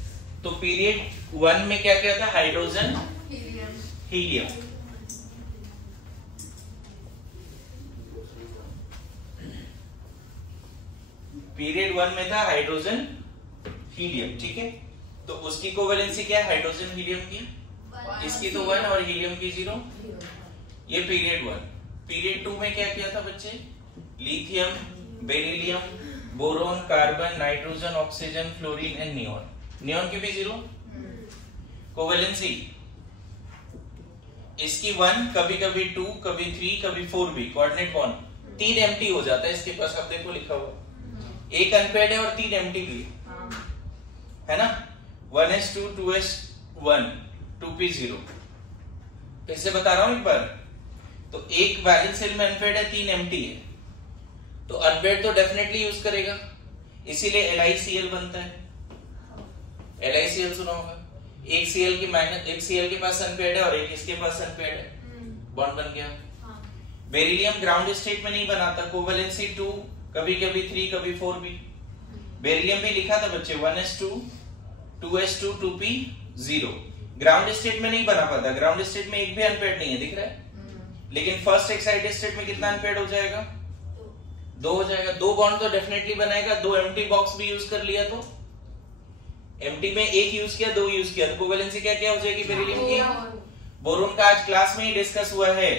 तो पीरियड 1 में क्या क्या था? Hydrogen, helium. पीरियड 1 में था हाइड्रोजन, हीलियम, ठीक है। तो उसकी कोवेलेंसी क्या है हाइड्रोजन हीलियम की? इसकी तो 1 और हीलियम की 0। ये पीरियड 1। पीरियड 2 में क्या किया था बच्चे? Lithium, beryllium, boron, carbon, nitrogen, oxygen, fluorine and neon. Neon की भी 0। कोवेलेंसी इसकी 1, कभी कभी 2, कभी 3, कभी 4 भी। कोऑर्डिनेट बॉन्ड 3 एम्प्टी हो जाता है इसके पास, अब देखो लिखा हुआ, एक अनपेयर्ड है और 3 एम्प्टी भी है ना। 1s2 2s1 2p0। कैसे बता रहा हूं एक बार। तो एक वैलेंस शेल में अनपेयर्ड है, 3 एम्प्टी है, तो अनपेयर्ड तो डेफिनेटली यूज करेगा, इसीलिए LiCl बनता है। LiCl सुना होगा। एक Cl की माइनस, एक Cl के पास अनपेयर्ड है और एक इसके पास अनपेयर्ड है, बॉन्ड बन गया। बेरिलियम ग्राउंड स्टेट में नहीं बनाता, कोवेलेंसी 2, कभी कभी 3, कभी 4 भी। बेरिलियम भी लिखा था बच्चे 1s2 2s2 2p0। Ground state में नहीं बना पाता, ग्राउंड स्टेट में एक भी अनपेयर्ड नहीं है, दिख रहा है। लेकिन फर्स्ट एक्साइटेड स्टेट में कितना अनपेयर्ड हो जाएगा? 2 हो जाएगा। 2 बॉन्ड तो डेफिनेटली बनाएगा। 2 एम्प्टी बॉक्स भी यूज कर लिया, तो एम्प्टी में 1 यूज किया, 2 यूज किया, तो कोवेलेंसी क्या क्या हो जाएगी बेरिलियम की? बोरोन का आज क्लास में ही डिस्कस हुआ है,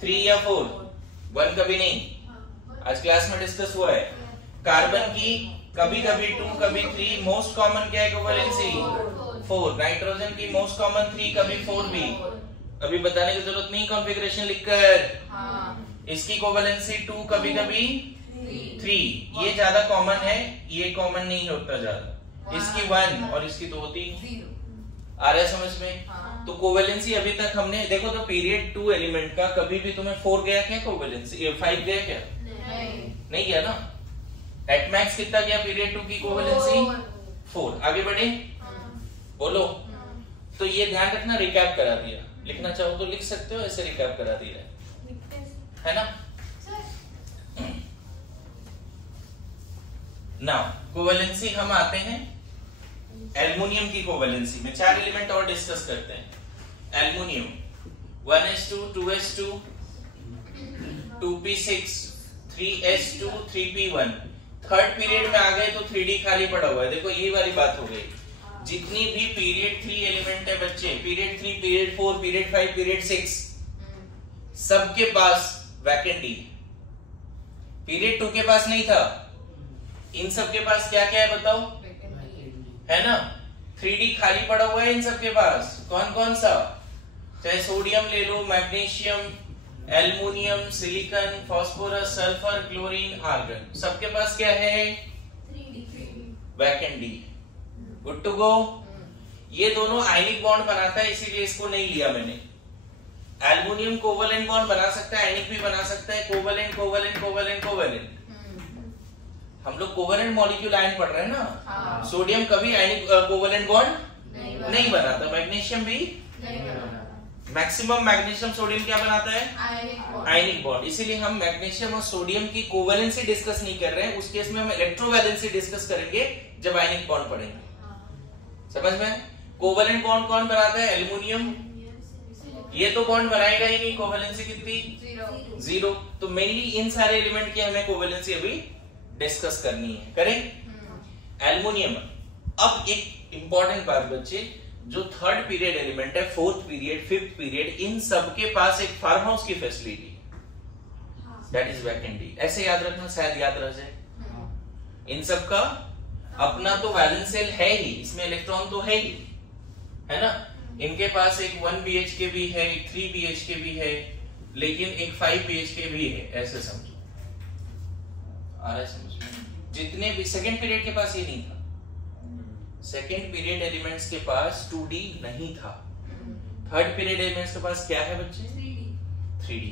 3 या 4, 1 कभी नहीं, आज क्लास में डिस्कस हुआ है। कार्बन की कभी कभी 2, कभी 3, मोस्ट कॉमन क्या है कोवेलेंसी? 4। नाइट्रोजन की मोस्ट कॉमन 3, कभी 4 भी। अभी बताने की जरूरत नहीं कॉन्फ़िगरेशन लिखकर। इसकी कोवेलेंसी 2, कभी कभी 3, ये ज्यादा कॉमन है, ये कॉमन नहीं होता ज्यादा। इसकी 1 और इसकी तो होती 0। आ रहा है समझ में? तो कोवेलेंसी अभी तक हमने देखो, तो पीरियड 2 एलिमेंट का कभी भी तुम्हें 4 गया क्या कोवेलेंसी? 5 गया क्या? नहीं गया ना। एट मैक्स कितना गया पीरियड 2 की कोवेलेंसी? 4। आगे बढ़े, बोलो। तो ये ध्यान रखना, रिकैप करा दिया। लिखना चाहो तो लिख सकते हो, ऐसे रिकैप करा दिया है ना। नाउ कोवेलेंसी हम आते हैं एल्युमिनियम की कोवेलेंसी में। 4 एलिमेंट और डिस्कस करते हैं। Aluminium 1s2 2s2 2p6 3s2 3p1, third period में आ गए तो 3d खाली पड़ा हुआ है। देखो यही वाली बात हो गई, जितनी भी पीरियड 3 एलिमेंट है बच्चे, पीरियड 3, पीरियड 4, पीरियड 5, पीरियड 6, सबके पास वैकेंट डी। पीरियड 2 के पास नहीं था, इन सब के पास क्या क्या है बताओ, है ना, 3d खाली पड़ा हुआ है इन सब के पास। कौन कौन सा, चाहे सोडियम ले लो, magnesium, aluminium, silicon, phosphorus, sulphur, chlorine, argon, सबके पास क्या है, 3D vacant D. Good to go. ये दोनों आयनिक बॉन्ड बनाता है, इसीलिए इसको नहीं लिया मैंने। एल्युमिनियम कोवेलेंट बॉन्ड बना सकता है, आयनिक भी बना सकता है, कोवेलेंट कोवेलेंट कोवेलेंट कोवेलेंट। हम लोग कोवेलेंट मॉलिक्यूल आयन पढ़ रहे हैं ना। सोडियम कभी आयनिक कोवेलेंट बॉन्ड नहीं बनाता, मैग्नीशियम भी, मैक्सिमम मैग्नीशियम सोडियम क्या बनाता है, आयनिक बॉन्ड। इसीलिए हम मैग्नीशियम और सोडियम की कोवेलेंसी डिस्कस नहीं कर रहे हैं, उस केस में हम इलेक्ट्रोवैलेंसी डिस्कस करेंगे जब आयनिक बॉन्ड पढ़ेंगे। समझ में? कोवेलेंट बॉन्ड कौन बनाता है, एल्युमिनियम, ये तो बॉन्ड बनाएगा ही नहीं, कोवेलेंसी कितनी, 0। तो मेनली इन सारे एलिमेंट की हमें कोवेलेंसी अभी डिस्कस करनी है, करें। एल्युमिनियम। अब एक इंपॉर्टेंट बात बच्चे, जो थर्ड पीरियड एलिमेंट है, फोर्थ पीरियड, फिफ्थ पीरियड, इन सबके पास एक फार्म हाउस की facility, that is vacant D. ऐसे याद रखना, शायद याद रह जाए। इन सब का अपना तो वैलेंस सेल है ही, इसमें इलेक्ट्रॉन तो है ही, है ना। इनके पास एक 1 BHK भी है, एक 3 BHK भी है, लेकिन एक 5 BHK भी है, ऐसे समझो। आ रहा है समझ में? जितने भी सेकंड पीरियड के पास ये नहीं था, सेकंड पीरियड एलिमेंट्स के पास 2D नहीं था। थर्ड पीरियड एलिमेंट्स के पास क्या है बच्चे, 3D।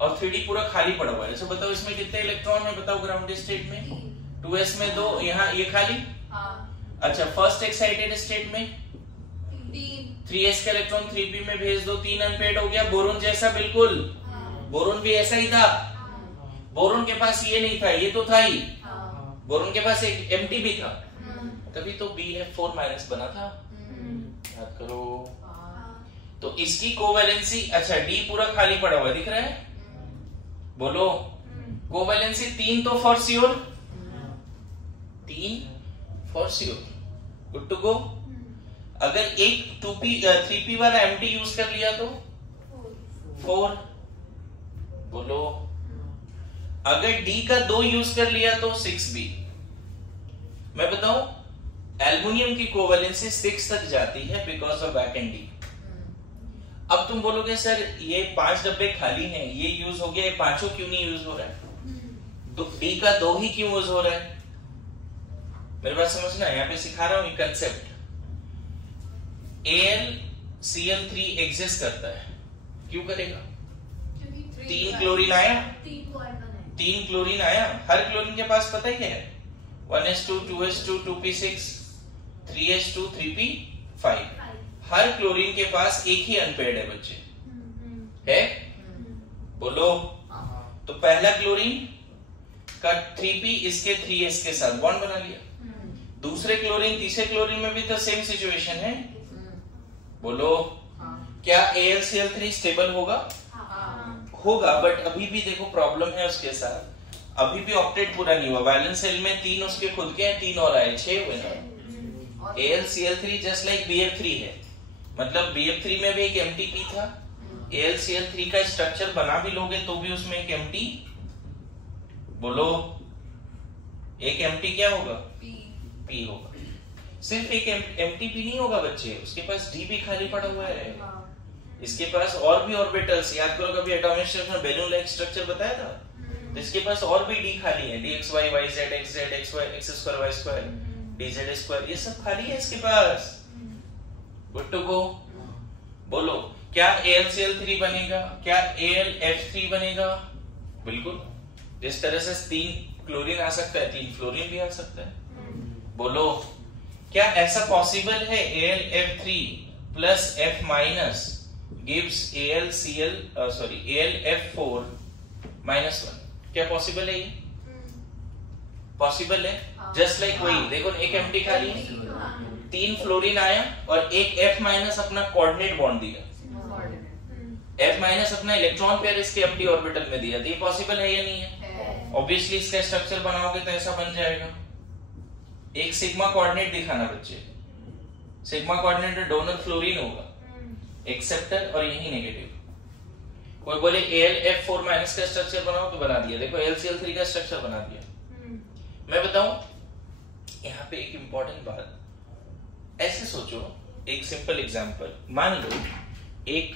और 3D पूरा खाली पड़ा हुआ है। जैसे बताओ इसमें कितने इलेक्ट्रॉन है, बताओ ग्राउंडेड स्टेट में, 2s में 2, यहाँ ये खाली। अच्छा, फर्स्ट एक्साइटेड स्टेट में 3s का इलेक्ट्रॉन 3p में भेज दो, 3 अनपेयर्ड हो गया। बोरोन जैसा बिल्कुल, बोरोन भी ऐसा ही था। बोरोन के पास ये नहीं था, ये तो था ही। बोरोन के पास एक एम्प्टी भी था, तभी तो BF4 माइनस बना था, याद करो। तो इसकी कोवेलेंसी, अच्छा D पूरा खाली पड़ा हुआ दिख रहा है, बोलो। कोवेलेंसी 3 तो for sure, 3 for sure, good to go. अगर एक 3p वाला एम्प्टी यूज कर लिया तो 4, बोलो। अगर D का 2 यूज कर लिया तो 6b। मैं बताऊं, एल्युमिनियम की कोवेलेंसी 6 तक जाती है बिकॉज ऑफ वैकेंट डी। अब तुम बोलोगे सर ये 5 डब्बे खाली हैं, ये यूज हो गया, ये पांचों क्यों नहीं यूज हो रहा है, तो डी का 2 ही क्यों यूज हो रहा है। मेरे बात समझना, यहाँ पे सिखा रहा हूं ये कंसेप्ट। AlCl3 एग्जिस्ट करता है, क्यों करेगा, 3 क्लोरीन आया, 3 क्लोरीन आया। हर क्लोरीन के पास पता ही है 1s2 2s2 2p6 3s2 3p5। हर क्लोरीन के पास एक ही अनपेयर्ड है बच्चे, है, बोलो। तो पहला क्लोरीन का 3p इसके 3s के साथ बॉन्ड बना लिया। दूसरे क्लोरीन, तीसरे क्लोरीन में भी तो सेम सिचुएशन है, बोलो। क्या AlCl3 स्टेबल होगा, होगा, बट अभी भी देखो प्रॉब्लम है उसके साथ, अभी भी ऑक्टेट पूरा नहीं हुआ। वैलेंस सेल में 3 उसके खुद के हैं, 3 और आए, 6 हुए ना। AlCl3 जस्ट लाइक BF3 है, मतलब BF3 में भी एक एम्प्टी p था, AlCl3 का स्ट्रक्चर बना भी लोगे तो भी उसमें एक एम्प्टी, बोलो, एक एम्प्टी क्या होगा, p होगा। सिर्फ एक एम्प्टी p नहीं होगा बच्चे, उसके पास d भी खाली पड़ा हुआ है। इसके पास और भी ऑर्बिटल्स, याद करो कभी एटॉमिक स्ट्रक्चर में बैलून लाइक स्ट्रक्चर बताया था, तो इसके पास और भी d खाली है, dxy yz xz xy x2 y2 dz2, ये सब खाली है इसके पास, गुड टू गो। बोलो, क्या AlCl3 बनेगा, क्या AlF3 बनेगा, बिल्कुल। जिस तरह से 3 क्लोरीन आ सकता है, 3 फ्लोरीन भी आ सकता है, बोलो। क्या ऐसा पॉसिबल है AlF3 plus F minus gives AlF4 -1? क्या पॉसिबल है ये, पॉसिबल है। जस्ट लाइक वही देखो, एक एम्प्टी खाली है, 3 फ्लोरीन आया और एक F माइनस अपना कोऑर्डिनेट बॉन्ड दिया, F माइनस अपना इलेक्ट्रॉन पेयर इसके एम्प्टी ऑर्बिटल में दिया, तो ये पॉसिबल है या नहीं है, ऑब्वियसली इसका स्ट्रक्चर बनाओगे तो ऐसा बन जाएगा। एक सिग्मा कोऑर्डिनेट दिखाना बच्चे, सिग्मा कोऑर्डिनेट डोनर फ्लोरीन होगा, एक्सेप्टर और यही नेगेटिव। कोई बोले AlF4 माइनस का स्ट्रक्चर बनाओ तो बना दिया, देखो AlCl3 का स्ट्रक्चर बना दिया। मैं बताऊं यहाँ पे एक इंपॉर्टेंट बात, ऐसे सोचो, एक सिंपल एग्जांपल मान लो, एक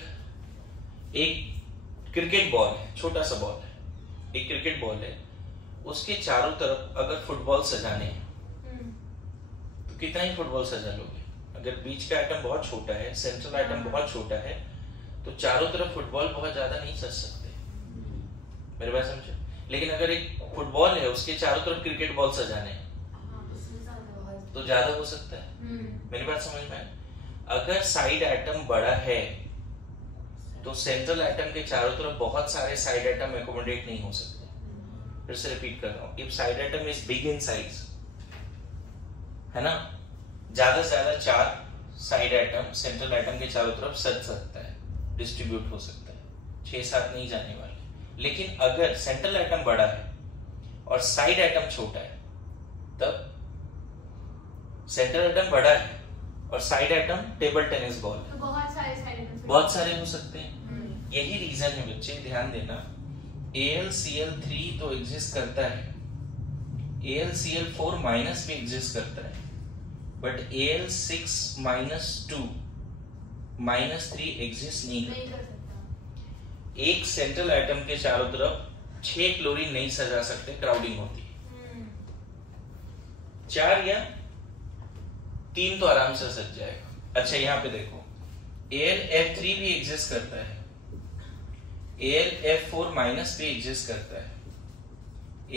क्रिकेट बॉल है, छोटा सा बॉल है, एक क्रिकेट बॉल है, उसके चारों तरफ अगर फुटबॉल सजाने हैं तो कितना ही फुटबॉल सजा लोगे? अगर बीच का आइटम बहुत छोटा है, सेंट्रल आइटम बहुत छोटा है, तो चारों तरफ फुटबॉल बहुत ज्यादा नहीं सज सकते, मेरी बात समझे? लेकिन अगर एक फुटबॉल है, उसके चारों तरफ क्रिकेट बॉल सजाने हैं तो ज्यादा हो सकता है। मेरी बात समझ में? अगर साइड आइटम बड़ा है तो सेंट्रल आइटम के चारों तरफ बहुत सारे साइड आइटम एकोमोडेट नहीं हो सकते। फिर से रिपीट कर रहा हूं, if side item is big in size, है ना, ज्यादा से ज्यादा 4 साइड आइटम सेंट्रल आइटम के चारों तरफ सज सकता है, डिस्ट्रीब्यूट हो सकता है, 6-7 नहीं जाने वाले। लेकिन अगर सेंट्रल आइटम बड़ा है और साइड आइटम छोटा है, तब सेंट्रल आइटम बड़ा है और side item table tennis ball है, तो बहुत सारे हो सकते हैं। यही रीजन है बच्चे, ध्यान देना, AlCl3 तो एग्जिस्ट करता है, AlCl4 माइनस भी एग्जिस्ट करता है, बट Al6 -2 -3 एग्जिस्ट नहीं करता। एक सेंट्रल आइटम के चारों तरफ 6 क्लोरीन नहीं सजा सकते, क्राउडिंग होती है। 4 या 3 तो आराम से सज जाएगा। अच्छा यहाँ पे देखो, AlF3 भी एग्जिस्ट करता है, AlF4 माइनस भी एग्जिस्ट करता है,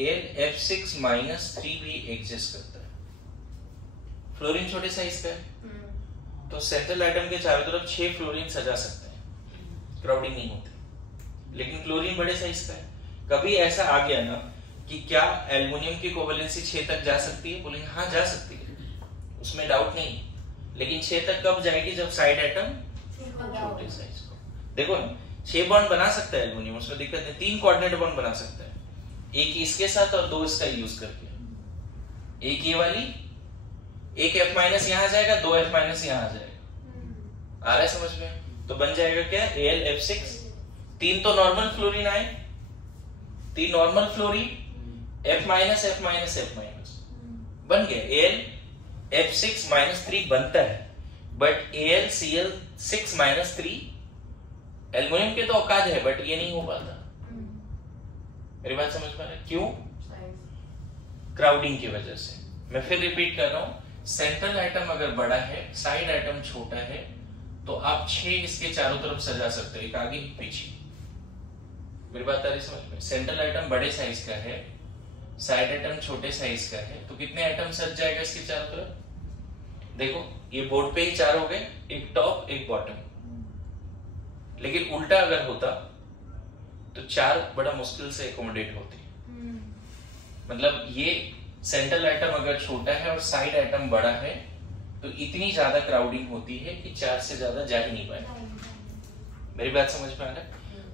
AlF6 -3 भी एग्जिस्ट करता है। फ्लोरीन छोटे साइज का है तो सेंट्रल आइटम के चारों तरफ 6 फ्लोरीन सजा सकते हैं, क्राउडिंग नहीं होती। लेकिन क्लोरीन बड़े साइज का है। कभी ऐसा आ गया ना कि क्या एल्युमिनियम की कोवेलेंसी 6 तक जा सकती है? बोलेंगे हाँ जा सकती है, उसमें डाउट नहीं, लेकिन 6 तक कब जाएगी? जब साइड आइटम छोटे साइज को। देखो ना, 6 बॉन्ड बना सकता है एल्युमिनियम, उसमें दिक्कत नहीं, 3 कोऑर्डिनेट बॉन्ड बना सकता है, एक इसके साथ और 2 इसका यूज करके। एक ये वाली, एक F- यहां जाएगा, 2 F- यहां आ जाएगा। आ रहा है समझ में? तो बन जाएगा क्या? AlF6, 3 तो नॉर्मल फ्लोरीन आए, 3 नॉर्मल फ्लोरीन, F- बन गया। AlF6 -3 बनता है, बट AlCl6 -3 एल्युमिनियम के तो औकात है, बट ये नहीं हो पाता। मेरी बात समझ पा रहे? क्यों? क्राउडिंग की वजह से। मैं फिर रिपीट कर रहा हूं, सेंट्रल आइटम अगर बड़ा है, साइड आइटम छोटा है, तो आप 6 इसके चारों तरफ सजा सकते हो, एक आगे एक पीछे। मेरी बात आ रही समझ में? सेंट्रल आइटम बड़े साइज का है, साइड आइटम छोटे साइज का है, तो कितने आइटम सज जाएगा इसके चारों तरफ? देखो ये बोर्ड पे ही 4 हो गए, एक टॉप एक बॉटम। लेकिन उल्टा अगर होता तो 4 बड़ा मुश्किल से एकोमोडेट होती। मतलब ये सेंट्रल आइटम अगर छोटा है और साइड आइटम बड़ा है तो इतनी ज्यादा क्राउडिंग होती है कि 4 से ज्यादा जा ही नहीं पाए। मेरी बात समझ में आ रहा है?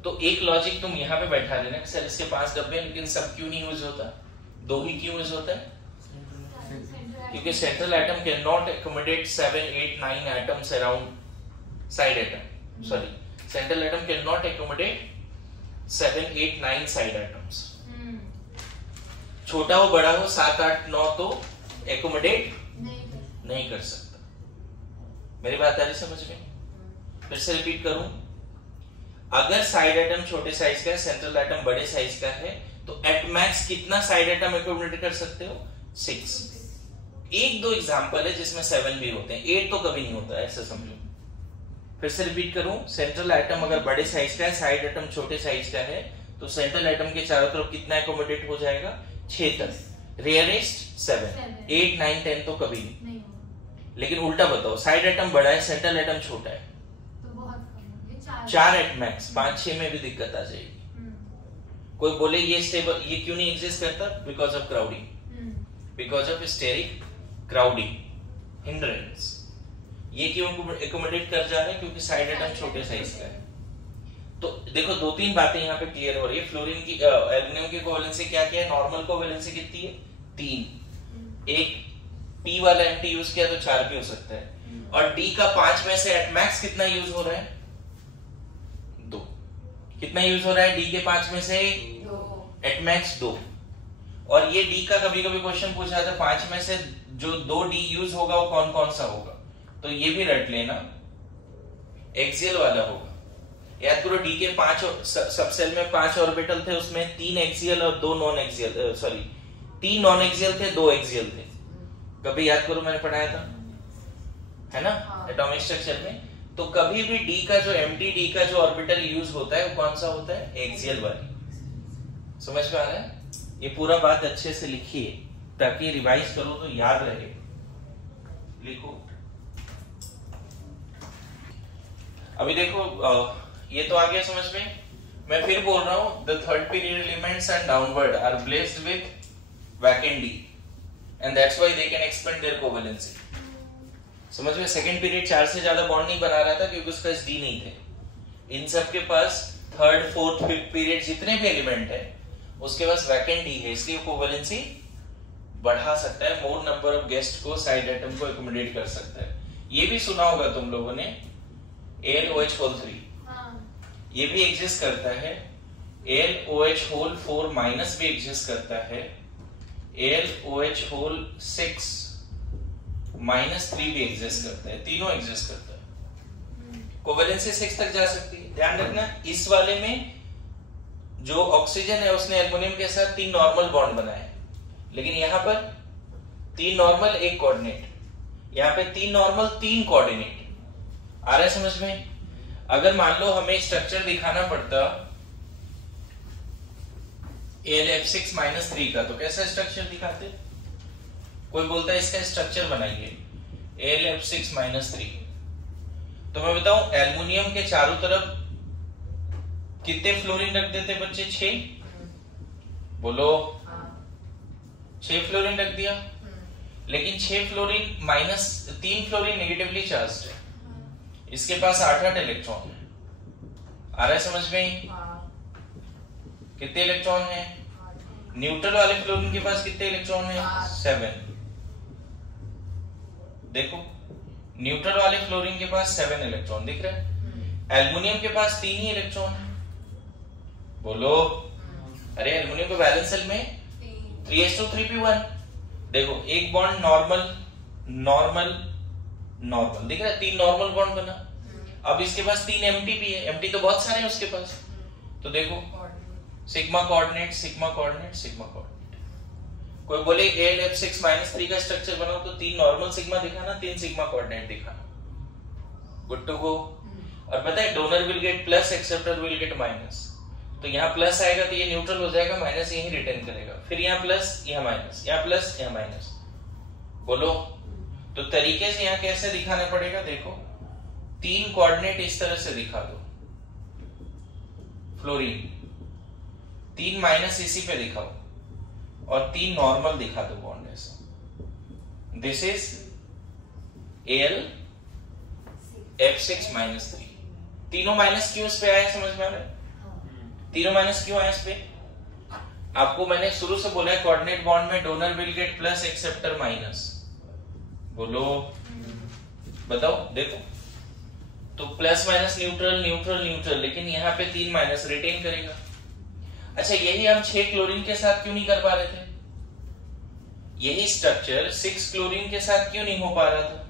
तो एक लॉजिक तुम यहाँ पे बैठा देना कि सर इसके 5 डब्बे, लेकिन सब क्यों नहीं यूज होता? 2 ही क्यों यूज होता है? क्योंकि central item can not accommodate 7, 8, 9 items around side item. Sorry, central item can not accommodate 7, 8, 9 side items. छोटा हो बड़ा हो 7, 8, 9 तो एकोमोडेट नहीं कर सकता। मेरी बात आ रही समझ में? फिर से रिपीट करूं, अगर साइड आइटम छोटे साइज का है, सेंट्रल आइटम बड़े साइज का है, तो एट मैक्स कितना साइड आइटम एकोमोडेट कर सकते हो? 6। 1-2 एग्जांपल है जिसमें 7 भी होते हैं, 8 तो कभी नहीं होता, ऐसा समझो। फिर से रिपीट करूं, सेंट्रल आइटम अगर बड़े साइज का है, साइड आइटम छोटे साइज का है, तो सेंट्रल आइटम के चारों तरफ कितना एकोमोडेट हो जाएगा? 6 तक, रेयरेस्ट 7, 8, 9, 10 तो कभी नहीं। लेकिन उल्टा बताओ, साइड आइटम बड़ा है, सेंट्रल आइटम छोटा है, तो बहुत 4 एट मैक्स, 5-6 में भी दिक्कत आ जाएगी। कोई बोले ये स्टेबल, ये क्यों नहीं एग्जिस्ट करता? Because of crowding, because of steric crowding, hindrance. ये क्यों एकोमोडेट कर जा रहा है? क्योंकि साइड आइटम छोटे साइज का है। तो देखो दो तीन बातें यहाँ पे क्लियर हो रही है। फ्लोरीन की एल्युमिनियम की कोवेलेंसी क्या क्या है? नॉर्मल कोवेलेंसी कितनी है? 3। एक P वाला एम्प्टी यूज किया तो 4 भी हो सकता है। और D का 5 में से एट मैक्स कितना यूज हो रहा है? 2। कितना यूज हो रहा है D के 5 में से? 2। At max 2। और ये D का कभी कभी क्वेश्चन पूछा था 5 में से जो 2D यूज होगा वो कौन कौन सा होगा, तो ये भी रट लेना, एक्सियल वाला होगा। याद करो D के 5 सबसेल में 5 ऑर्बिटल थे, उसमें 3 एक्सियल और 2 नॉन एक्सियल, 3 नॉन एक्सियल थे, 2 एक्सियल थे। कभी याद करो मैंने पढ़ाया था, है ना, एटॉमिक स्ट्रक्चर में। तो कभी भी D का जो एम्प्टी D का जो ऑर्बिटल यूज होता है वो कौन सा होता है? एक्सियल वाली। समझ में आ रहा है? ये पूरा बात अच्छे से लिखिए ताकि रिवाइज करो तो याद रहे। लिखो। अभी देखो ये तो आ गया समझ में। मैं फिर बोल रहा हूं, the third period elements and downward are blessed with vacant d and that's why they can expand their covalency. समझ में? सेकंड पीरियड 4 से ज्यादा बॉन्ड नहीं बना रहा था क्योंकि उसके पास डी नहीं थे। इन सब के पास थर्ड फोर्थ फिफ्थ पीरियड जितने भी एलिमेंट है उसके पास वैकेंट डी है, इसलिए कोवेलेंसी बढ़ा सकता है, मोर नंबर ऑफ गेस्ट को, साइड एटम को एकोमोडेट कर सकता है। ये भी सुना होगा तुम लोगों ने, AlOH3 ये भी एग्जिस्ट करता है, AlOH4 माइनस भी एग्जिस्ट करता है, AlOH6 -3 भी एग्जिस्ट करता है, तीनों एग्जिस्ट करता है। कोवेलेंसी 6 तक जा सकती है। ध्यान रखना, इस वाले में जो ऑक्सीजन है उसने एल्युमिनियम के साथ 3 नॉर्मल बॉन्ड बनाए, लेकिन यहां पर 3 नॉर्मल 1 कोऑर्डिनेट, यहां पे 3 नॉर्मल 3 कोऑर्डिनेट। आ रहा है समझ में? अगर मान लो हमें स्ट्रक्चर दिखाना पड़ता AlF6 -3 का, तो कैसा स्ट्रक्चर दिखाते? कोई बोलता है इसका स्ट्रक्चर बनाइए AlF6 -3, तो मैं बताऊं एल्युमिनियम के चारों तरफ कितने फ्लोरीन रख देते बच्चे? 6। बोलो 6 फ्लोरीन रख दिया, लेकिन 6 फ्लोरीन -3 फ्लोरीन नेगेटिवली चार्ज्ड है, इसके पास 8 इलेक्ट्रॉन है। आ रहा है समझ में? कितने इलेक्ट्रॉन है? न्यूट्रल वाले फ्लोरीन के पास कितने इलेक्ट्रॉन है? 7। देखो न्यूट्रल वाले फ्लोरीन के पास 7 इलेक्ट्रॉन दिख रहा है, एल्युमिनियम के पास 3 ही इलेक्ट्रॉन है। बोलो, अरे एल्युमिनियम के बैलेंस सेल में 3s2 देखो एक बॉन्ड नॉर्मल नॉर्मल नॉर्मल दिख रहा है, 3 नॉर्मल बॉन्ड बना। अब इसके पास 3 एम्प्टी भी है, एम्प्टी तो बहुत सारे हैं उसके पास, तो देखो sigma coordinate sigma coordinate sigma coordinate. कोई बोले AlF6 -3 का स्ट्रक्चर बनाओ तो 3 नॉर्मल सिग्मा दिखाना, 3 सिग्मा कोऑर्डिनेट दिखाना, गुड टू गो। और पता है donor will get plus, acceptor will get minus. तो यहाँ प्लस आएगा तो ये न्यूट्रल हो जाएगा, माइनस यही रिटर्न करेगा, फिर यहाँ प्लस यहाँ माइनस, यहाँ प्लस यहाँ माइनस। बोलो, तो तरीके से यहाँ कैसे दिखाना पड़ेगा? देखो 3 कोऑर्डिनेट इस तरह से दिखा दो, फ्लोरीन 3 माइनस इसी पे दिखाओ और 3 नॉर्मल दिखा दो बॉन्ड ऐसा। This is AlF6 -3। तीनों माइनस क्यों इस पे आया? समझ में आ रहा है? तीनों माइनस क्यों आया इस पे? आपको मैंने शुरू से बोला है कोऑर्डिनेट बॉन्ड में donor will get plus, acceptor minus. बोलो, बताओ। देखो तो plus minus neutral neutral neutral, लेकिन यहाँ पे 3 माइनस रिटेन करेगा। अच्छा, यही हम 6 क्लोरीन के साथ क्यों नहीं कर पा रहे थे? यही स्ट्रक्चर 6 क्लोरीन के साथ क्यों नहीं हो पा रहा था?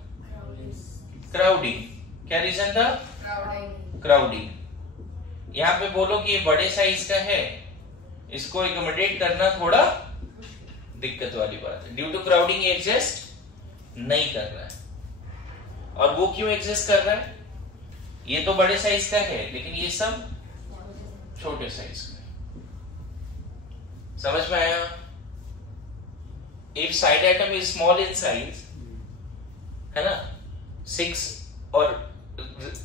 क्राउडिंग। क्या रीजन था? क्राउडिंग। यहाँ पे बोलो कि ये बड़े साइज का है, इसको एकोमोडेट करना थोड़ा दिक्कत वाली बात है। ड्यू टू क्राउडिंग ये एग्जिस्ट नहीं कर रहा है। और वो क्यों एग्जिस्ट कर रहा है? ये तो बड़े साइज का है लेकिन ये सब छोटे साइज का है। समझ में आया? If side atom is small in size, है ना, 6 और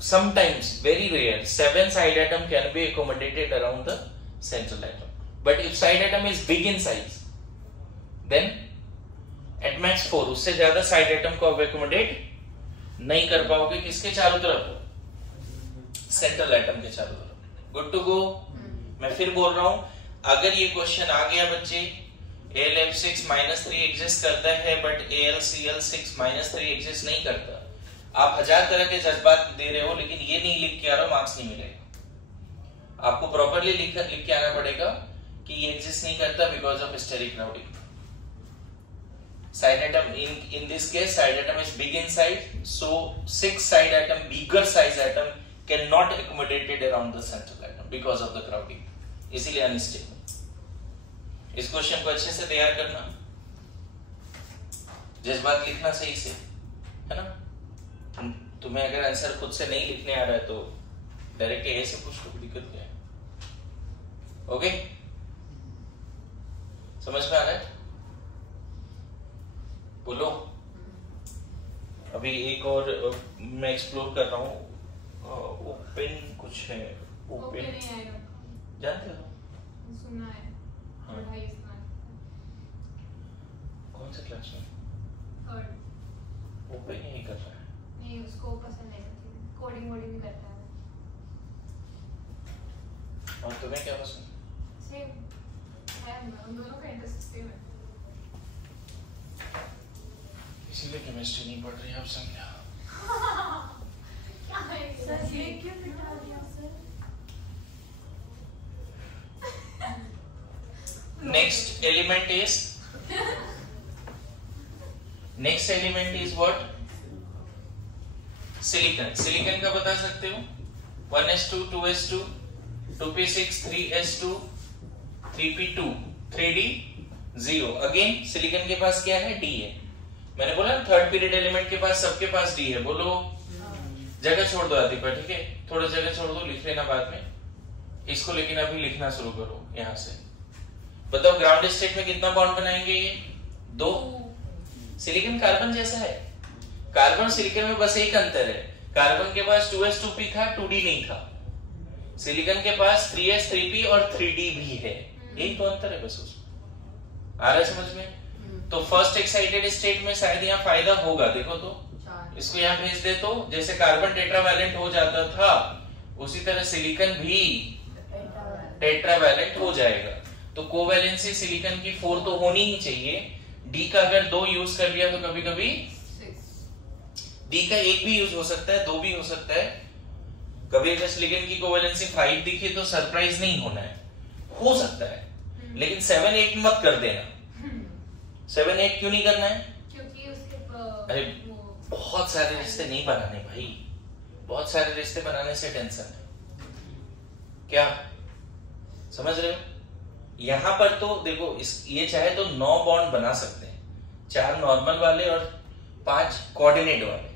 sometimes very rare 7 side atom can be accommodated around the central atom, but if side atom is big in size then at max 4, उससे ज्यादा side atom को accommodate नहीं कर पाओगे। किसके चारों तरफ? सेंट्रल एटम के चारों तरफ। Good to go. मैं फिर बोल रहा हूं, अगर ये क्वेश्चन आ गया बच्चे AlF6 -3 एग्जिस्ट करता है बट AlCl6 -3 एग्जिस्ट नहीं करता, आप 1000 तरह के जज्बात दे रहे हो लेकिन ये नहीं लिख के आ रहा, मार्क्स नहीं मिलेगा। आपको प्रॉपर्ली लिख के आना पड़ेगा कि ये एग्जिस्ट नहीं करता because of steric crowding. Side atom in this case, side atom is big in size, so 6 side atom, bigger size atom cannot accommodated around the central atom because of the crowding, इसीलिए unstable. इस question को अच्छे से तैयार करना, जज्बात लिखना सही से, है ना। तुम्हें अगर आंसर खुद से नहीं लिखने आ रहा है तो डायरेक्ट ए से पूछ लो, दिक्कत क्या है। ओके, समझ में आ रहा है? बोलो। अभी एक और मैं एक्सप्लोर कर रहा हूँ, ओपन कुछ है, ओपन जानते हो? सुना है। हाँ। कौन से क्लास में? थर्ड। ओपन यही कर रहा है? नहीं, उसको पसंद नहीं करती, कोडिंग वोडिंग करता है। और तुम्हें क्या पसंद? सेम है, हम दोनों का इंटरेस्ट सेम है। इसीलिए केमिस्ट्री नहीं पढ़ रही आप समझा। क्या है सर, ये क्यों बिठा दिया sir? Next element is what? Silicon. Silicon का बता सकते हो? 1s2 2s2 2p6 3s2 3p2 3d 0। Again silicon के पास क्या है? d है। मैंने बोला थर्ड पीरियड एलिमेंट के पास, सबके पास डी है। बोलो। जगह छोड़ दो आदि पर, ठीक है, थोड़ा जगह छोड़ दो, लिख लेना बाद में इसको, लेकिन अभी लिखना शुरू करो यहां से। बताओ ग्राउंड स्टेट में कितना बॉन्ड बनाएंगे? ये 2। सिलिकॉन कार्बन जैसा है। कार्बन सिलिकॉन में बस एक अंतर है, कार्बन के पास 2s2p था, 2d नहीं था। सिलिकॉन के पास 3s 3p और 3d भी है, यही तो अंतर है बस उसमें। आ रहा है समझ में? तो फर्स्ट एक्साइटेड स्टेट में शायद यहाँ फायदा होगा, देखो तो इसको यहाँ भेज दे, तो जैसे कार्बन टेट्रावैलेंट हो जाता था उसी तरह सिलिकॉन भी टेट्रावैलेंट हो जाएगा। तो कोवैलेंसी सिलिकॉन की 4 तो होनी ही चाहिए। डी का अगर 2 यूज कर लिया तो कभी कभी डी का 1 भी यूज हो सकता है, 2 भी हो सकता है। कभी अगर सिलिकॉन की कोवैलेंसी 5 दिखी तो सरप्राइज नहीं होना है, हो सकता है, लेकिन 7 8 मत कर देना। 7 8 क्यों नहीं करना है? क्योंकि उसके अरे बहुत सारे रिश्ते नहीं बनाने भाई, बहुत सारे रिश्ते बनाने से टेंशन है, क्या समझ रहे हो? यहां पर तो देखो ये चाहे तो 9 बॉन्ड बना सकते हैं, 4 नॉर्मल वाले और 5 कोऑर्डिनेट वाले,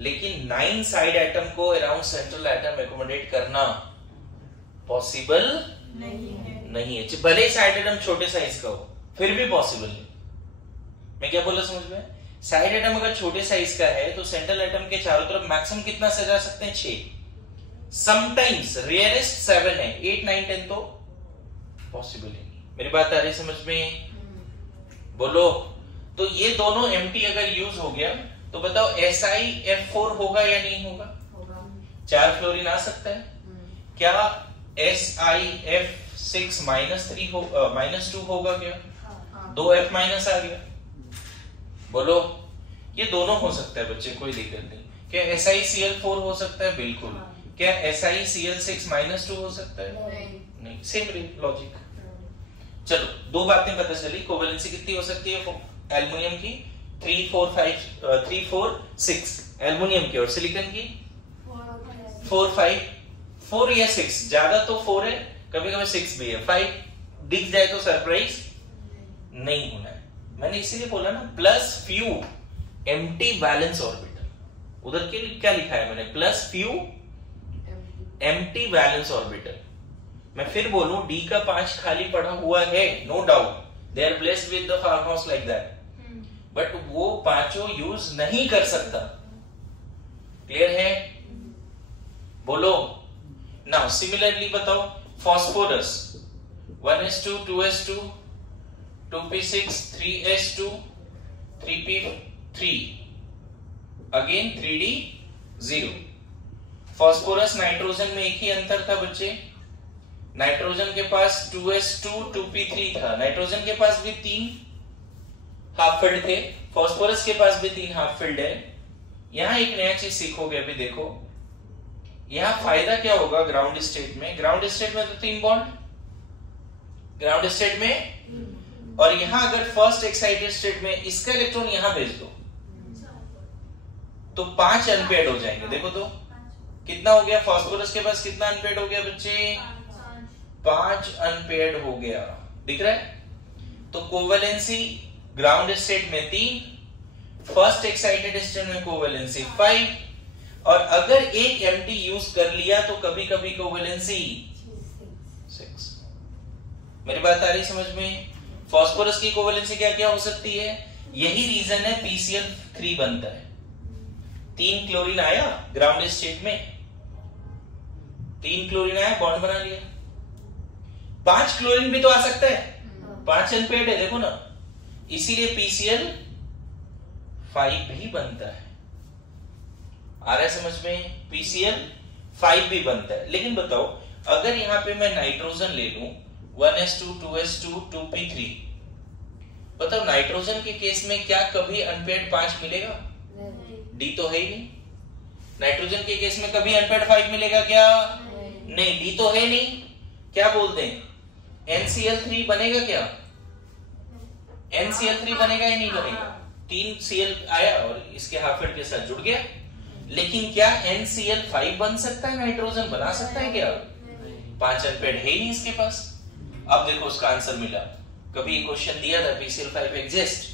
लेकिन 9 साइड एटम को अराउंड सेंट्रल एटम एकोमोडेट करना पॉसिबल नहीं है। भले साइड एटम छोटे साइज का हो फिर भी पॉसिबल नहीं। मैं क्या बोला समझ में? साइड एटम अगर छोटे साइज का है तो सेंट्रल एटम के चारों तरफ मैक्सिमम कितना सजा सकते हैं? 6। समटाइम्स रेयरेस्ट 7 है, 8 9 10 तो पॉसिबल ही नहीं। मेरी बात आ रही समझ में? बोलो। तो ये दोनों एम्प्टी अगर यूज हो गया तो बताओ SiF4 होगा या नहीं होगा? 4 फ्लोरीन आ सकता है। क्या SiF6 -3 हो -2 होगा क्या? 2 F- आ गया। बोलो। ये दोनों हो सकता है बच्चे, कोई दिक्कत नहीं। क्या SiCl4 हो सकता है? बिल्कुल। क्या SiCl6 -2 हो सकता है? नहीं। Same logic. चलो 2 बातें पता चली। कोवैलेंसी कितनी हो सकती है एल्युमिनियम की? 3 4 5 3 4 6 एल्युमिनियम की, और सिलिकॉन की 4 5 4 या 6, ज्यादा तो 4 है, कभी कभी 6 भी है। 5 दिख जाए तो सरप्राइज नहीं होना है। मैंने इसीलिए बोला ना plus few empty valence orbital. उधर के क्या लिखा है मैंने? Plus few empty valence orbital. मैं फिर बोलूं, डी का 5 खाली पड़ा हुआ है, no doubt, they are blessed with the farmhouse like that, but वो 5 यूज नहीं कर सकता। क्लियर है? बोलो। नाउ सिमिलरली बताओ phosphorus 1s2 2s2 2p6 3s2 3p3 again 3d 0। Phosphorus nitrogen में एक ही अंतर था बच्चे, नाइट्रोजन के पास 2s2 2p3 था, नाइट्रोजन के पास भी 3 हाफ फिल्ड थे, फास्फोरस के पास भी 3 हाफ फिल्ड है। यहां एक नया चीज सीखोगे अभी देखो, यहां फायदा क्या होगा ग्राउंड स्टेट में, ग्राउंड स्टेट में तो 3 बॉन्ड ग्राउंड स्टेट में, और यहां अगर फर्स्ट एक्साइटेड स्टेट में इसका इलेक्ट्रॉन यहां भेज दो तो 5 अनपेयर्ड हो जाएंगे। देखो तो कितना हो गया, फास्फोरस के पास कितना अनपेयर्ड हो गया बच्चे, 5 अनपेयर्ड हो गया, दिख रहा है। तो कोवेलेंसी ग्राउंड स्टेट में 3, फर्स्ट एक्साइटेड स्टेट में कोवेलेंसी 5, और अगर एक एम्प्टी यूज कर लिया तो कभी कभी कोवेलेंसी 6। मेरी बात आ रही समझ में। फास्फोरस की कोवेलेंसी क्या क्या हो सकती है, यही रीजन है PCl3 बनता है। 3 क्लोरीन आया ग्राउंड स्टेट में, 3 क्लोरीन आया, बॉन्ड बना लिया। 5 क्लोरीन भी तो आ सकता है, 5 अनपेयर्ड है, देखो ना, इसीलिए PCl5 भी बनता है। आ रहा है समझ में, PCl5 भी बनता है। लेकिन बताओ अगर यहां पे मैं नाइट्रोजन ले लूं 1s2 2s2 2p3, बताओ नाइट्रोजन के केस में क्या कभी अनपेयर्ड 5 मिलेगा, डी तो है ही नहीं। नाइट्रोजन के केस में कभी अनपेयर्ड 5 मिलेगा क्या, नहीं, डी तो है नहीं। क्या बोलते हैं, NCl3 बनेगा क्या, NCl3 बनेगा या नहीं बनेगा, 3 Cl आया और इसके हाफेड के साथ जुड़ गया। लेकिन क्या NCl5 बन सकता है, नाइट्रोजन बना सकता है क्या, 5 अनपेयर्ड है ही नहीं इसके पास। अब देखो उसका आंसर मिला, कभी क्वेश्चन दिया था PCl5 exist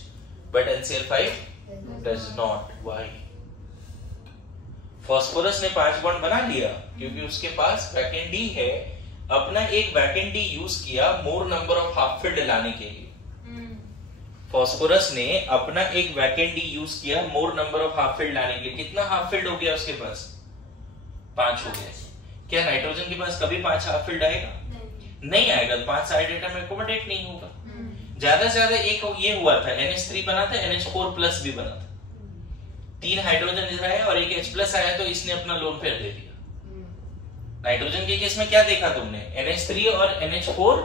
but NCl5 does not, why. Phosphorus ने 5 बॉन्ड बना लिया क्योंकि उसके पास वैकेंट डी है, अपना एक वैकेंट डी यूज किया मोर नंबर ऑफ हाफ फिल्ड लाने के लिए। फास्फोरस ने अपना एक वैकेंट डी यूज किया मोर नंबर ऑफ हाफ फिल्ड लाने के लिए। कितना हाफ फिल्ड हो गया उसके पास, 5 हो गया। क्या नाइट्रोजन के पास कभी 5 हाफ फिल्ड आएगा, नहीं आएगा, 5 साइड एटम में एकोमोडेट नहीं होगा। ज्यादा से ज्यादा एक ये हुआ था, NH3 बना था, NH4 प्लस भी बना था, 3 हाइड्रोजन इधर आया और एक H प्लस आया तो इसने अपना लोन पेयर दे दिया। नाइट्रोजन के केस में क्या देखा तुमने, NH3 और NH4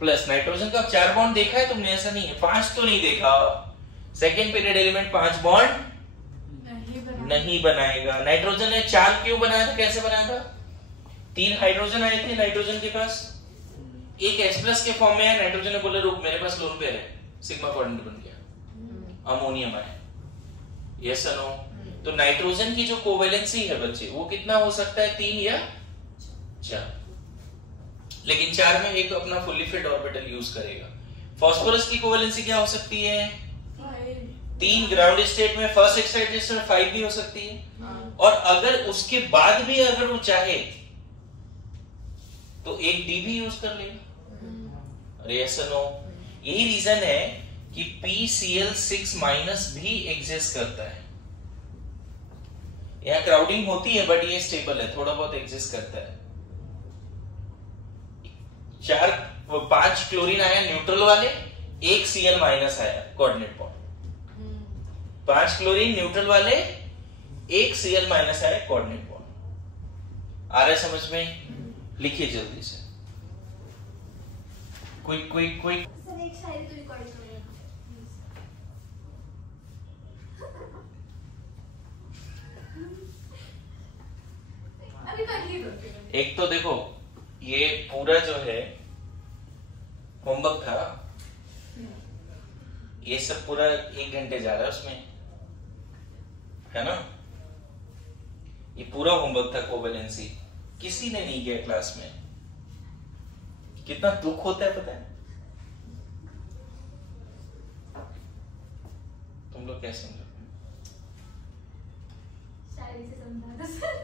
प्लस, नाइट्रोजन का 4 बॉन्ड देखा है तुमने, ऐसा नहीं है, 5 तो नहीं देखा। सेकेंड पीरियड एलिमेंट 5 बॉन्ड नहीं बनाएगा। नाइट्रोजन ने 4 क्यों बनाया था, कैसे बनाया था, 3 हाइड्रोजन आए थे नाइट्रोजन के पास, एक H प्लस के फॉर्म में है, नाइट्रोजन ने बोला रुक मेरे पास लोन पेयर है, सिग्मा कोऑर्डिनेट बन गया, अमोनियम आया, यस और नो। तो नाइट्रोजन की जो कोवेलेंसी है बच्चे वो कितना हो सकता है, 3 या 4, लेकिन 4 में एक अपना फुल्ली फिल्ड ऑर्बिटल यूज करेगा। फास्फोरस की कोवेलेंसी क्या हो सकती है, 3 ग्राउंड स्टेट में, फर्स्ट एक्साइटेड स्टेट में 5 भी हो सकती है, और अगर उसके बाद भी अगर वो चाहे तो एक डी भी यूज कर लेगा। यस और नो। यही रीजन है कि PCl6 माइनस भी एग्जिस्ट करता है। यहां क्राउडिंग होती है बट ये स्टेबल है, थोड़ा बहुत एग्जिस्ट करता है। 5 क्लोरीन आया न्यूट्रल वाले, 1 Cl माइनस आया कोऑर्डिनेट बॉन्ड, 5 क्लोरीन न्यूट्रल वाले, 1 Cl माइनस आया कोऑर्डिनेट बॉन्ड। आ रहा है समझ में, लिखिए जल्दी से, क्विक क्विक क्विक। सर एक साइड तो रिकॉर्ड करें, अभी कर लीजिए। एक तो देखो ये पूरा जो है होमवर्क था, ये सब पूरा 1 घंटे जा रहा है उसमें, है ना, ये पूरा होमवर्क था कोवेलेंसी, किसी ने नहीं किया क्लास में। कितना दुख होता है पता है, तुम लोग क्या समझो, शायरी से समझा दो सर।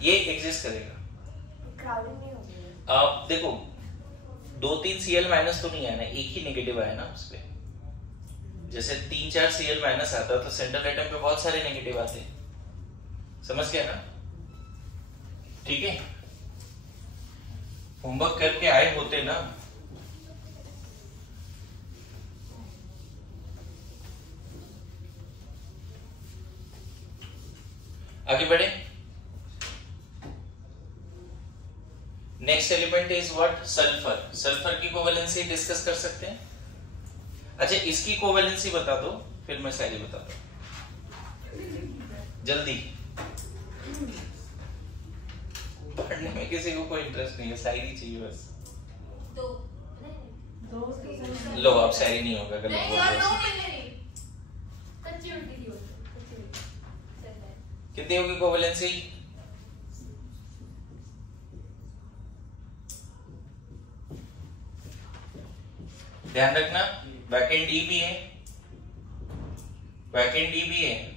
ये एग्जिस्ट करेगा, क्राउडिंग नहीं होगी। आप देखो 2-3 Cl माइनस तो नहीं आया ना, एक ही नेगेटिव आया ना उस पे। जैसे 3-4 Cl माइनस आता तो सेंट्रल एटम पे बहुत सारे नेगेटिव आते, समझ गया ना, ठीक है। होमवर्क करके आए होते ना आगे बढ़े। Next element is what? Sulphur. Sulphur की कोवेलेंसी डिस्कस कर सकते हैं। अच्छा, इसकी कोवेलेंसी बता दो, फिर मैं शायरी बताता हूं जल्दी। पढ़ने में किसी को कोई इंटरेस्ट नहीं है, शायरी चाहिए बस। दो लो, अब शायरी नहीं होगा, गलत नहीं बोल यार, रहे दो हो। नहीं, कच्ची उल्टी थी वो, कच्ची उल्टी। कितनी होगी कोवेलेंसी? ध्यान रखना, वैकेंट डी भी है, वैकेंट डी भी है।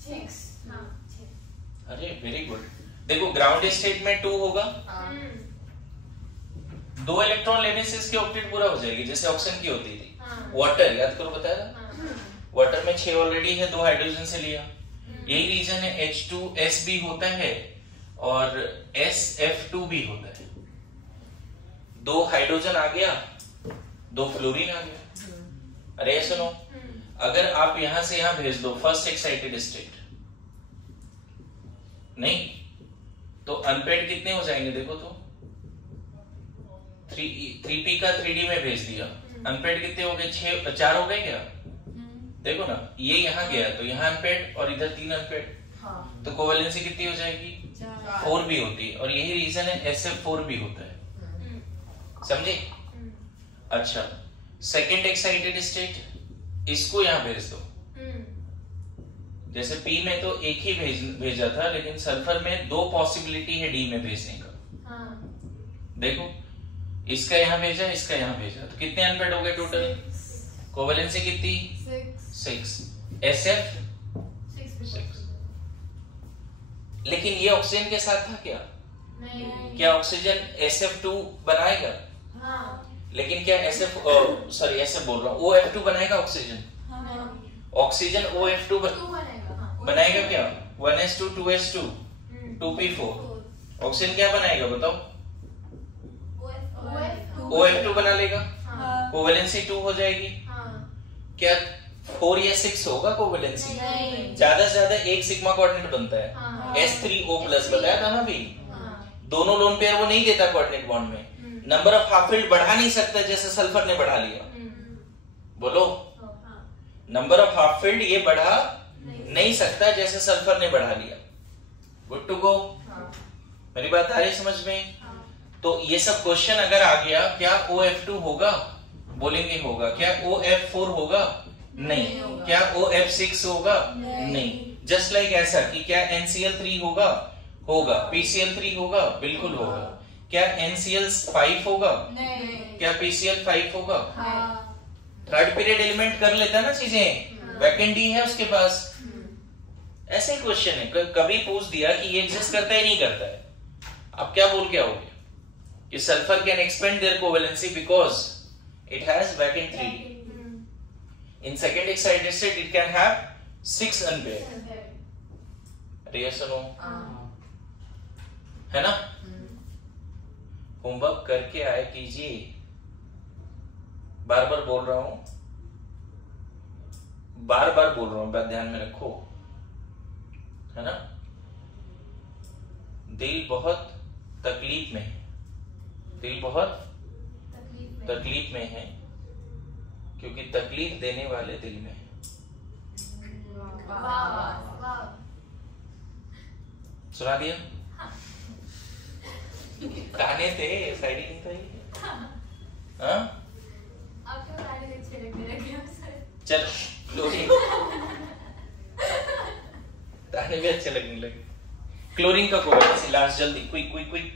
सिक्स, हाँ, छह। अरे वेरी गुड। देखो ग्राउंड स्टेट में 2 होगा, 2 इलेक्ट्रॉन लेने से इसकी ऑक्टेट पूरा हो जाएगी, जैसे ऑक्सीजन की होती थी। हाँ। वाटर याद करो, बताया था। हाँ। वाटर में 6 ऑलरेडी है, 2 हाइड्रोजन से लिया। यही रीजन है H2S भी होता है और SF2 भी होता है। 2 हाइड्रोजन आ गया, 2 फ्लोरीन आ गया। अरे सुनो, अगर आप यहां से यहां भेज दो फर्स्ट एक्साइटेड स्टेट, नहीं तो अनपेड कितने हो जाएंगे? देखो तो 3p का 3d में भेज दिया, अनपेड कितने हो गए? 4 हो गए क्या? देखो ना, ये यहाँ गया तो यहाँ अनपेड और इधर 3 अनपेड, तो कोवेलेंसी कितनी हो जाएगी? 4 भी होती है। और यही रीजन है SF4 भी होता है, समझे? अच्छा, सेकेंड एक्साइटेड स्टेट, इसको यहां भेज दो। जैसे P में तो एक ही भेजा था, लेकिन सल्फर में 2 पॉसिबिलिटी है D में भेजने का। देखो, इसका यहां भेजा, इसका यहां भेजा, तो कितने अनपेड हो गए टोटल? कोवेलेंसी कितनी? 6। SF 6। लेकिन ये ऑक्सीजन के साथ था क्या? नहीं। क्या ऑक्सीजन SF2 बनाएगा? हाँ। लेकिन क्या SF बोल रहा हूँ, OF2 बनाएगा ऑक्सीजन? ऑक्सीजन OF2 बनाएगा क्या? 1s2 2s2 2p4। ऑक्सीजन क्या बनाएगा बताओ? OF2 बना लेगा, कोवेलेंसी 2 हो जाएगी। क्या 4 या 6 होगा कोवेलेंसी? ज्यादा से ज्यादा एक सिग्मा कोऑर्डिनेट बनता है, S3O+ बताया था ना अभी। दोनों लोन पेयर वो नहीं देता कोऑर्डिनेट बॉन्ड में। नंबर ऑफ हाफ फील्ड बढ़ा नहीं सकता जैसे सल्फर ने बढ़ा लिया। बोलो, नंबर ऑफ हाफ फील्ड ये बढ़ा नहीं सकता जैसे सल्फर ने बढ़ा लिया। Good to go? मेरी बात आ रही समझ में? तो ये सब क्वेश्चन अगर आ गया, क्या OF2 होगा? बोलेंगे होगा। क्या OF4 होगा? नहीं। क्या OF6 होगा? नहीं। जस्ट लाइक ऐसा कि क्या NCl3 होगा? होगा। PCl3 होगा? बिल्कुल होगा। क्या NCl5 होगा? नहीं। क्या PCl5 होगा? थर्ड पीरियड एलिमेंट कर लेता ना चीजें, वैकेंट डी है उसके पास। ऐसे ही क्वेश्चन है, कभी पूछ दिया कि ये एग्जिस्ट करता है नहीं करता है, आप क्या बोल के आओगे? कि sulphur can expand their covalency because it has vacant 3d। In second excited state it can have 6 unpaired. अरे ये सुनो, है ना? होमवर्क करके आए कीजिए, बार बार बोल रहा हूं, बार बार बोल रहा हूं, बात ध्यान में रखो, है ना? दिल बहुत तकलीफ में है, दिल बहुत तकलीफ में है, क्योंकि तकलीफ देने वाले दिल में है। सुना दिया? गाने थे, शायरी नहीं था ये। हाँ? आपके गाने अच्छे लगने लगे अब सर। चल क्लोरीन, ताने भी अच्छे लगने लगे। क्लोरीन का कोवेलेंसी लास्ट, जल्दी, क्विक क्विक क्विक।